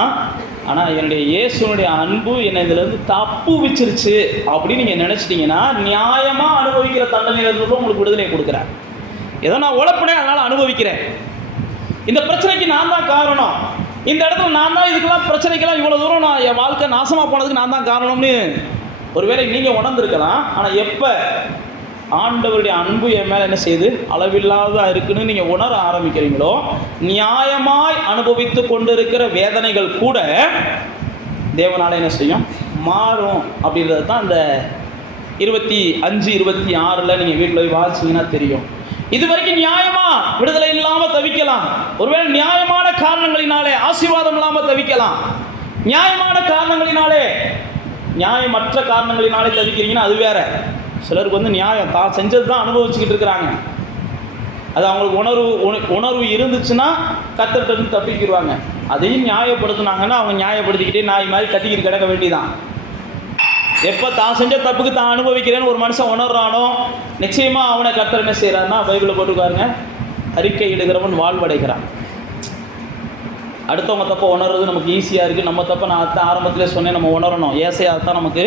ஆனால் என்னுடைய இயேசுனுடைய அன்பு என்னை இதிலேருந்து தப்பு வச்சிருச்சு அப்படின்னு நீங்கள் நினச்சிட்டிங்கன்னா நியாயமாக அனுபவிக்கிற தண்டனையிலிருந்து உங்களுக்கு விடுதலை கொடுக்குறேன். ஏதோ நான் உழைப்பினேன் அதனால் அனுபவிக்கிறேன், இந்த பிரச்சனைக்கு நான் தான் காரணம், இந்த இடத்துல நான் தான் இதுக்கெல்லாம் பிரச்சனைக்கெல்லாம் இவ்வளோ தூரம் நான் என் வாழ்க்கை நாசமாக போனதுக்கு நான் தான் காரணம்னு ஒருவேளை நீங்கள் உணர்ந்துருக்கலாம். ஆனால் எப்போ ஆண்டவருடைய அன்பு என் மேலே என்ன செய்யுது அளவில்லாததாக இருக்குன்னு நீங்கள் உணர ஆரம்பிக்கிறீங்களோ, நியாயமாய் அனுபவித்து கொண்டிருக்கிற வேதனைகள் கூட தேவனால என்ன செய்யும் மாறும். அப்படின்றது தான் இந்த 25, 26 நீங்கள் வீட்டில் போய் வாசிங்கன்னா தெரியும். இது வரைக்கும் நியாயமா விடுதலை இல்லாமல் தவிக்கலாம், ஒருவேளை நியாயமான காரணங்களினாலே ஆசீர்வாதம் இல்லாமல் தவிக்கலாம், நியாயமான காரணங்களினாலே நியாயமற்ற காரணங்களினாலே தவிக்கிறீங்கன்னா அது வேற. சிலருக்கு வந்து நியாயம் தான் செஞ்சது தான் அனுபவிச்சுக்கிட்டு இருக்கிறாங்க, அது அவங்களுக்கு உணர்வு இருந்துச்சுன்னா கத்தர்கிட்ட தப்பிக்கிடுவாங்க. அதையும் நியாயப்படுத்தினாங்கன்னா அவங்க நியாயப்படுத்திக்கிட்டே நாய் மாதிரி கத்திக்கிட்டு கிடக்க வேண்டியதான். எப்போ தான் செஞ்ச தப்புக்கு தான் அனுபவிக்கிறேன்னு ஒரு மனுஷன் உணர்றானோ நிச்சயமாக அவனை கத்தர் என்ன செய்கிறான்னா, பைபிளில் போட்டுக்காருங்க, அறிக்கை இடுகிறவன் வாழ்வடைகிறான். அடுத்தவங்க தப்பை உணர்றது நமக்கு ஈஸியாக இருக்குது. நம்ம தப்பை நான் அதான் ஆரம்பத்திலே சொன்னேன், நம்ம உணரணும். ஏசையா தான் நமக்கு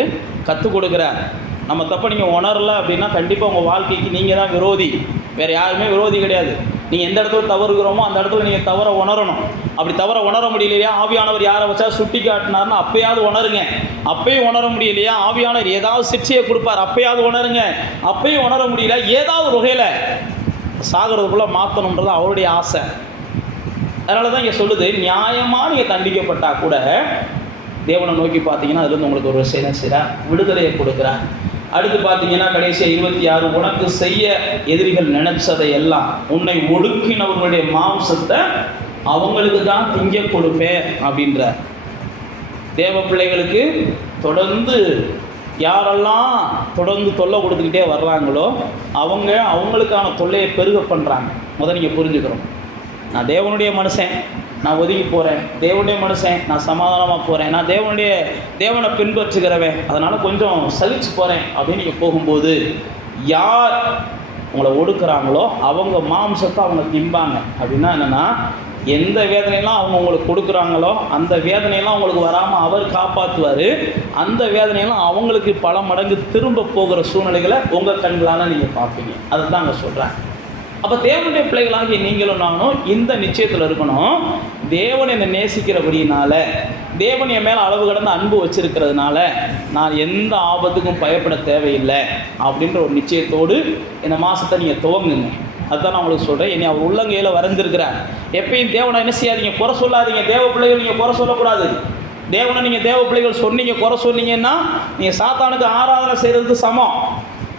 கற்றுக் கொடுக்குறார். நம்ம தப்பை நீங்கள் உணரலை அப்படின்னா கண்டிப்பாக உங்கள் வாழ்க்கைக்கு நீங்கள் தான் விரோதி, வேறு யாருமே விரோதி கிடையாது. நீங்கள் எந்த இடத்துல தவறுகிறோமோ அந்த இடத்துல நீங்கள் தவற உணரணும். அப்படி தவற உணர முடியலையா, ஆவியானவர் யாரை வச்சா சுட்டி காட்டினார்னு அப்பயாவது உணருங்க. அப்பயும் உணர முடியலையா, ஆவியானவர் ஏதாவது சிக்ஷையை கொடுப்பார், அப்பயாவது உணருங்க. அப்பயும் உணர முடியல, ஏதாவது ஒரு வகையில் சாகிறதுக்குள்ளே மாற்றணுன்றது அவருடைய ஆசை. அதனால தான் இங்கே சொல்லுது, நியாயமாக நீங்கள் தண்டிக்கப்பட்டால் கூட தேவனை நோக்கி பார்த்தீங்கன்னா அதுலேருந்து உங்களுக்கு ஒரு செய்கிறா விடுதலையை கொடுக்குறார். அடுத்து பார்த்தீங்கன்னா கடைசியாக 26, உனக்கு செய்ய எதிரிகள் நினைச்சதை எல்லாம் உன்னை ஒடுக்கினவர்களுடைய மாம்சத்தை அவங்களுக்கு தான் திங்க கொடுப்பேன் அப்படின்ற. தேவ பிள்ளைகளுக்கு தொடர்ந்து யாரெல்லாம் தொடர்ந்து தொல்லை கொடுத்துக்கிட்டே வர்றாங்களோ அவங்களுக்கான தொல்லையை பெருக பண்ணுறாங்க. முதல் நீங்கள் புரிஞ்சுக்கிறோம், நான் தேவனுடைய மனுஷன், நான் ஒதுங்கி போகிறேன், தேவனுடைய மனுஷன், நான் சமாதானமாக போகிறேன், நான் தேவனை பின்பற்றுகிறவன், அதனால் கொஞ்சம் சலிச்சு போகிறேன் அப்படின்னு நீங்கள் போகும்போது யார் உங்களை ஒடுக்குறாங்களோ அவங்க மாம்சத்தை அவங்க திம்பாங்க. அப்படின்னா என்னென்னா, எந்த வேதனையெல்லாம் அவங்க உங்களுக்கு கொடுக்குறாங்களோ அந்த வேதனையெல்லாம் உங்களுக்கு வராமல் அவர் காப்பாற்றுவார். அந்த வேதனையெல்லாம் அவங்களுக்கு பல மடங்கு திரும்ப போகிற சூழ்நிலைகளை உங்கள் கண்களால் நீங்கள் பார்ப்பீங்க. அதை தான் அங்கே சொல்கிறேன். அப்போ தேவனுடைய பிள்ளைகளாகி நீங்களும் நானும் இந்த நிச்சயத்தில் இருக்கணும், தேவன் என்னை நேசிக்கிறபடினால, தேவன் என் மேலே அளவு கடந்த அன்பு வச்சிருக்கிறதுனால நான் எந்த ஆபத்துக்கும் பயப்பட தேவையில்லை அப்படின்ற ஒரு நிச்சயத்தோடு இந்த மாதத்தை நீங்கள் துவங்குங்க. அதுதான் நான் உங்களுக்கு சொல்கிறேன். என்னை அவர் உள்ளங்கையில் வரைஞ்சிருக்கிறார். எப்பயும் தேவனை என்ன செய்யாதீங்க, குறை சொல்லாதீங்க. தேவ பிள்ளைகள் நீங்கள் குறை சொல்லக்கூடாது. தேவனை நீங்கள் தேவ பிள்ளைகள் சொன்னீங்க, குறை சொன்னீங்கன்னா நீங்கள் சாத்தானுக்கு ஆராதனை செய்கிறதுக்கு சமம்.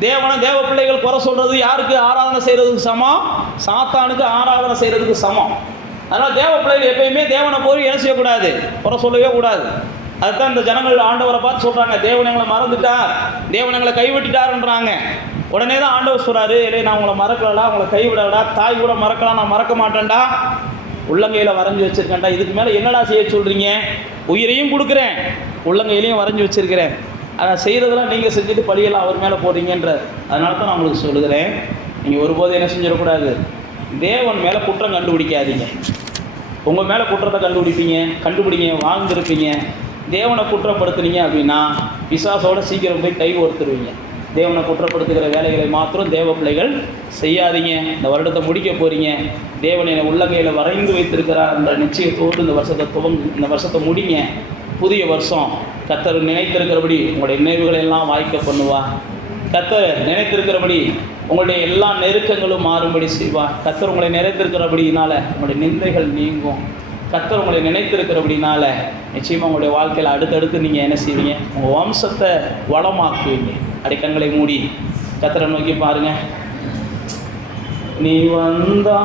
தேவனை தேவ பிள்ளைகள் குறை சொல்கிறது யாருக்கு ஆராதனை செய்கிறதுக்கு சமம்? சாத்தானுக்கு ஆராதனை செய்கிறதுக்கு சமம். அதனால் தேவ பிள்ளைகள் எப்பயுமே தேவனை போய் என்ன செய்யக்கூடாது, குறை சொல்லவே கூடாது. அதுதான் இந்த ஜனங்கள் ஆண்டவரை பார்த்து சொல்கிறாங்க, தேவன் எங்களை மறந்துட்டார், தேவன் எங்களை கைவிட்டுட்டாருன்றாங்க. உடனே தான் ஆண்டவர் சொல்கிறாரு, இல்லை நான் உங்களை மறக்கலடா, உங்களை கைவிடடா, தாய் கூட மறக்கலாம், நான் மறக்க மாட்டேன்டா, உள்ளங்கையில் வரைஞ்சி வச்சுருக்கேன்டா, இதுக்கு மேலே என்னடா செய்ய சொல்கிறீங்க? உயிரையும் கொடுக்குறேன், உள்ளங்கையிலையும் வரைஞ்சி வச்சுருக்கிறேன், ஆனால் செய்கிறதெல்லாம் நீங்கள் செஞ்சுட்டு பழியெல்லாம் அவர் மேலே போடுறீங்கன்ற. அதனால தான் நான் உங்களுக்கு சொல்லுகிறேன், நீங்கள் ஒருபோது என்ன செஞ்சிடக்கூடாது, தேவன் மேலே குற்றம் கண்டுபிடிக்காதீங்க. உங்கள் மேலே குற்றத்தை கண்டுபிடிங்க, வாழ்ந்துருப்பீங்க. தேவனை குற்றப்படுத்துனீங்க அப்படின்னா பிசாசோட சீக்கிரம் போய் கை ஓர்த்துருவீங்க. தேவனை குற்றப்படுத்துகிற வேலைகளை மாத்திரம் தேவ பிள்ளைகள் செய்யாதீங்க. இந்த வருடத்தை முடிக்க போகிறீங்க, தேவனை உள்ளங்கையில் வரைந்து வைத்திருக்கிறார் அந்த நிச்சயத்தோடு இந்த வருஷத்தை முடிங்க. புதிய வருஷம் கர்த்தர் நினைத்திருக்கிறபடி உங்களுடைய நினைவுகளை எல்லாம் வாய்க்க பண்ணுவார். கர்த்தர் நினைத்திருக்கிறபடி உங்களுடைய எல்லா நெருக்கங்களும் மாறும்படி செய்வார். கர்த்தர் உங்களை நினைத்திருக்கிறபடினால உங்களுடைய நிந்தைகள் நீங்கும். கர்த்தர் உங்களை நினைத்திருக்கிறபடினால நிச்சயமாக உங்களுடைய வாழ்க்கையில் அடுத்தடுத்து நீங்கள் என்ன செய்வீங்க, உங்கள் வம்சத்தை வளமாக்குவீங்க. அடிக்கண்களை மூடி கர்த்தரை நோக்கி பாருங்க. நீ வந்தா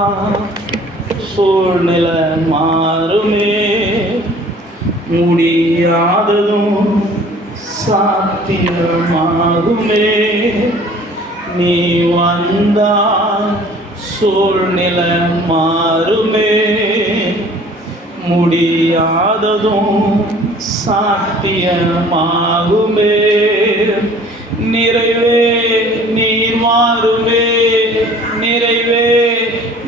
சூழ்நிலை மாறுமே, முடியாததும் சாத்தியமாகுமே. நீ வந்தால் சூழ்நிலை மாறுமே. முடியாததும் சாத்தியமாகுமே. நிறைவே நீர் மாறுமே. நிறைவே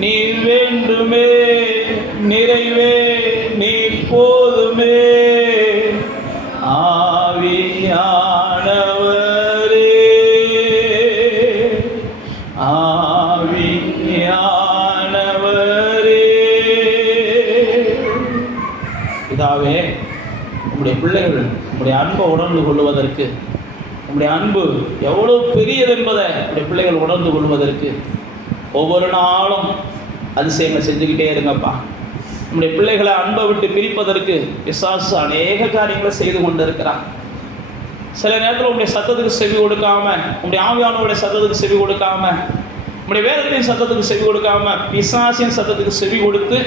நீர் வேண்டுமே. நிறைவே நீர் போதுமே. ஆவியானவரே, ஆவியானவரே. பிதாவே, உம்முடைய பிள்ளைகள் உம்முடைய அன்பை உணர்ந்து கொள்வதற்கு, உம்முடைய அன்பு எவ்வளவு பெரியது என்பதை உம்முடைய பிள்ளைகள் உணர்ந்து கொள்வதற்கு ஒவ்வொரு நாளும் அதிசயங்களை செஞ்சுக்கிட்டே இருங்கப்பா. நம்முடைய பிள்ளைகளை அன்பை விட்டு பிரிப்பதற்கு பிசாசு அநேக காரியங்களை செய்து கொண்டு இருக்கிறான். சில நேரத்தில் உங்களுடைய சத்தத்துக்கு செவி கொடுக்காம, உங்களுடைய ஆவியானவருடைய சத்தத்துக்கு செவி கொடுக்காம, உங்களுடைய வேதத்தின் சத்தத்துக்கு செவி கொடுக்காம, பிசாசின் சத்தத்துக்கு செவி கொடுத்து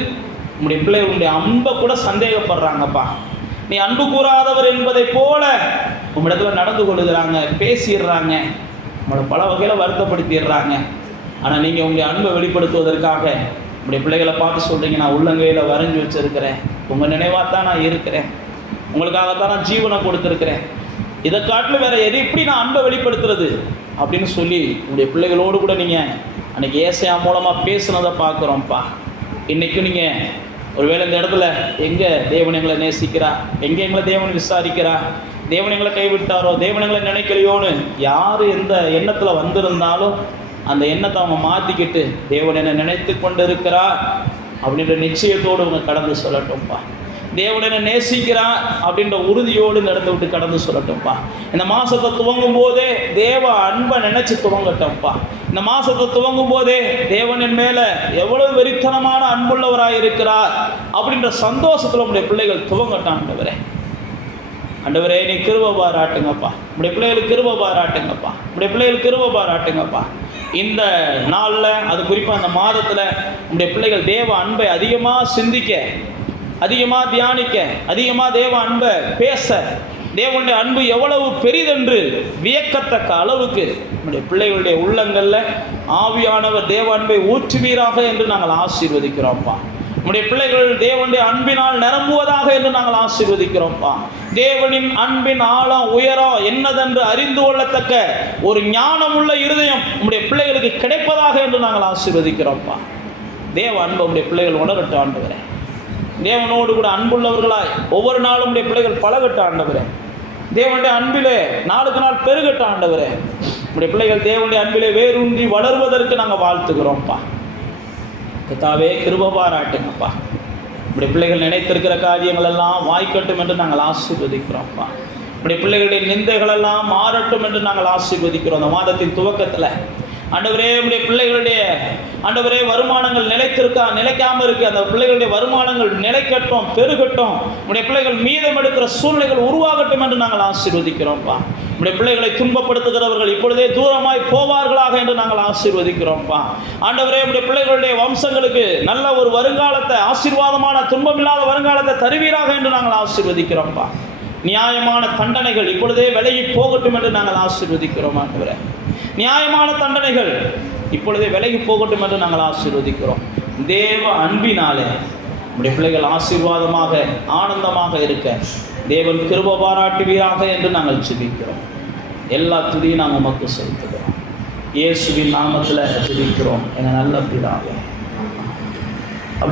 உங்களுடைய பிள்ளைகள் உங்களுடைய அன்பை கூட சந்தேகப்படுறாங்கப்பா. நீ அன்பு கூறாதவர் என்பதை போல உங்களிடத்துல நடந்து கொள்ளுகிறாங்க, பேசிடுறாங்க, உங்களோட பல வகையில் வருத்தப்படுத்திடுறாங்க. ஆனால் நீங்கள் உங்களுடைய அன்பை வெளிப்படுத்துவதற்காக உங்களுடைய பிள்ளைகளை பார்த்து சொல்கிறீங்க, நான் உள்ளங்கையில் வரைஞ்சி வச்சுருக்கிறேன், உங்கள் நினைவாகத்தான் நான் இருக்கிறேன், உங்களுக்காகத்தான் நான் ஜீவனை கொடுத்துருக்கிறேன், இதை காட்டில் வேறு எது எப்படி நான் அன்பை வெளிப்படுத்துறது அப்படின்னு சொல்லி உங்களுடைய பிள்ளைகளோடு கூட நீங்கள் அன்றைக்கி ஏசையா மூலமாக பேசுனதை பார்க்குறோம்ப்பா. இன்றைக்கும் நீங்கள் ஒருவேளை இந்த இடத்துல எங்கே தேவன் எங்களை நேசிக்கிறா, எங்கே எங்களை தேவன் விசாரிக்கிறா, தேவன் எங்களை கைவிட்டாரோ, தேவன் எங்களை நினைக்கலையோன்னு யார் எந்த எண்ணத்தில் வந்திருந்தாலும் அந்த எண்ணத்தை அவங்க மாற்றிக்கிட்டு தேவன் என்னை நினைத்து கொண்டு இருக்கிறார் அப்படின்ற நிச்சயத்தோடு அவங்க கடந்து சொல்லட்டும்ப்பா. தேவன் என்னை நேசிக்கிறான் அப்படின்ற உறுதியோடு இந்த இடத்த விட்டு கடந்து சொல்லட்டும்ப்பா. இந்த மாதத்தை துவங்கும் போதே தேவ அன்பை நினைச்சு துவங்கட்டும்ப்பா. இந்த மாதத்தை துவங்கும் போதே தேவன் என் மேலே எவ்வளவு வெறித்தனமான அன்புள்ளவராக இருக்கிறார் அப்படின்ற சந்தோஷத்தில் உங்களுடைய பிள்ளைகள் துவங்கட்டான். ஆண்டவரே, நீ கிருபை பாராட்டுங்கப்பா. உங்களுடைய பிள்ளைகளுக்கு கிருபை பாராட்டுங்கப்பா. உங்களுடைய பிள்ளைகளுக்கு கிருபை பாராட்டுங்கப்பா. இந்த நாளில், அது குறிப்பாக அந்த மாதத்தில் உங்களுடைய பிள்ளைகள் தேவ அன்பை அதிகமாக சிந்திக்க, அதிகமாக தியானிக்க, அதிகமாக தேவ அன்பை பேச, தேவனுடைய அன்பு எவ்வளவு பெரிதென்று வியக்கத்தக்க அளவுக்கு நம்முடைய பிள்ளைகளுடைய உள்ளங்களில் ஆவியானவர் தேவ அன்பை ஊற்றுவீராக என்று நாங்கள் ஆசீர்வதிக்கிறோம்ப்பா. நம்முடைய பிள்ளைகள் தேவனுடைய அன்பினால் நிரம்புவதாக என்று நாங்கள் ஆசீர்வதிக்கிறோம்ப்பா. தேவனின் அன்பின் ஆழம் உயரம் என்னதென்று அறிந்து கொள்ளத்தக்க ஒரு ஞானமுள்ள இருதயம் நம்முடைய பிள்ளைகளுக்கு கிடைப்பதாக என்று நாங்கள் ஆசீர்வதிக்கிறோம்ப்பா. தேவ அன்பு நம்முடைய பிள்ளைகள் உணரட்டும் ஆண்டவரே. தேவனோடு கூட அன்புள்ளவர்களாய் ஒவ்வொரு நாளும் உடைய பிள்ளைகள் பழகட்ட ஆண்டவரே. தேவனுடைய அன்பிலே நாளுக்கு நாள் பெருகட்ட ஆண்டவரே. உடைய பிள்ளைகள் தேவனுடைய அன்பிலே வேரூன்றி வளர்வதற்கு நாங்கள் வாழ்த்துக்கிறோம்ப்பா. கர்த்தாவே, கிருபை பாராட்டுங்கப்பா. உடைய பிள்ளைகள் நினைத்திருக்கிற காரியங்கள் எல்லாம் வாய்க்கட்டும் என்று நாங்கள் ஆசீர்வதிக்கிறோம்ப்பா. உடைய பிள்ளைகளுடைய நிந்தைகளெல்லாம் மாறட்டும் என்று நாங்கள் ஆசீர்வதிக்கிறோம். அந்த மாதத்தின் துவக்கத்தில் ஆண்டவரே, உடைய பிள்ளைகளுடைய ஆண்டவரே வருமானங்கள் நிலைக்காமல் இருக்கு. அந்த பிள்ளைகளுடைய வருமானங்கள் நிலைக்கட்டும், பெருகட்டும். உடைய பிள்ளைகள் மீதம் எடுக்கிற சூழ்நிலைகள் உருவாகட்டும் என்று நாங்கள் ஆசீர்வதிக்கிறோம்ப்பா. உடைய பிள்ளைகளை துன்பப்படுத்துகிறவர்கள் இப்பொழுதே தூரமாய் போவார்களாக என்று நாங்கள் ஆசீர்வதிக்கிறோம்ப்பா. ஆண்டவரே, உடைய பிள்ளைகளுடைய வம்சங்களுக்கு நல்ல ஒரு வருங்காலத்தை, ஆசீர்வாதமான துன்பமில்லாத வருங்காலத்தை தருவீராக என்று நாங்கள் ஆசீர்வதிக்கிறோம்ப்பா. நியாயமான தண்டனைகள் இப்பொழுதே விலகி போகட்டும் என்று நாங்கள் ஆசீர்வதிக்கிறோம். ஆண்டவரே, நியாயமான தண்டனைகள் இப்பொழுதே விலகி போகட்டும் என்று நாங்கள் ஆசீர்வதிக்கிறோம். தேவ அன்பினாலே நம்முடைய பிள்ளைகள் ஆசீர்வாதமாக ஆனந்தமாக இருக்க தேவன் கிருபை பாராட்டுவீராக என்று நாங்கள் ஜெபிக்கிறோம். எல்லா துதியும் நாங்கள் உமக்கு செலுத்துகிறோம். இயேசுவின் நாமத்தில் ஜெபிக்கிறோம் எங்கள் நல்ல பிதாவே.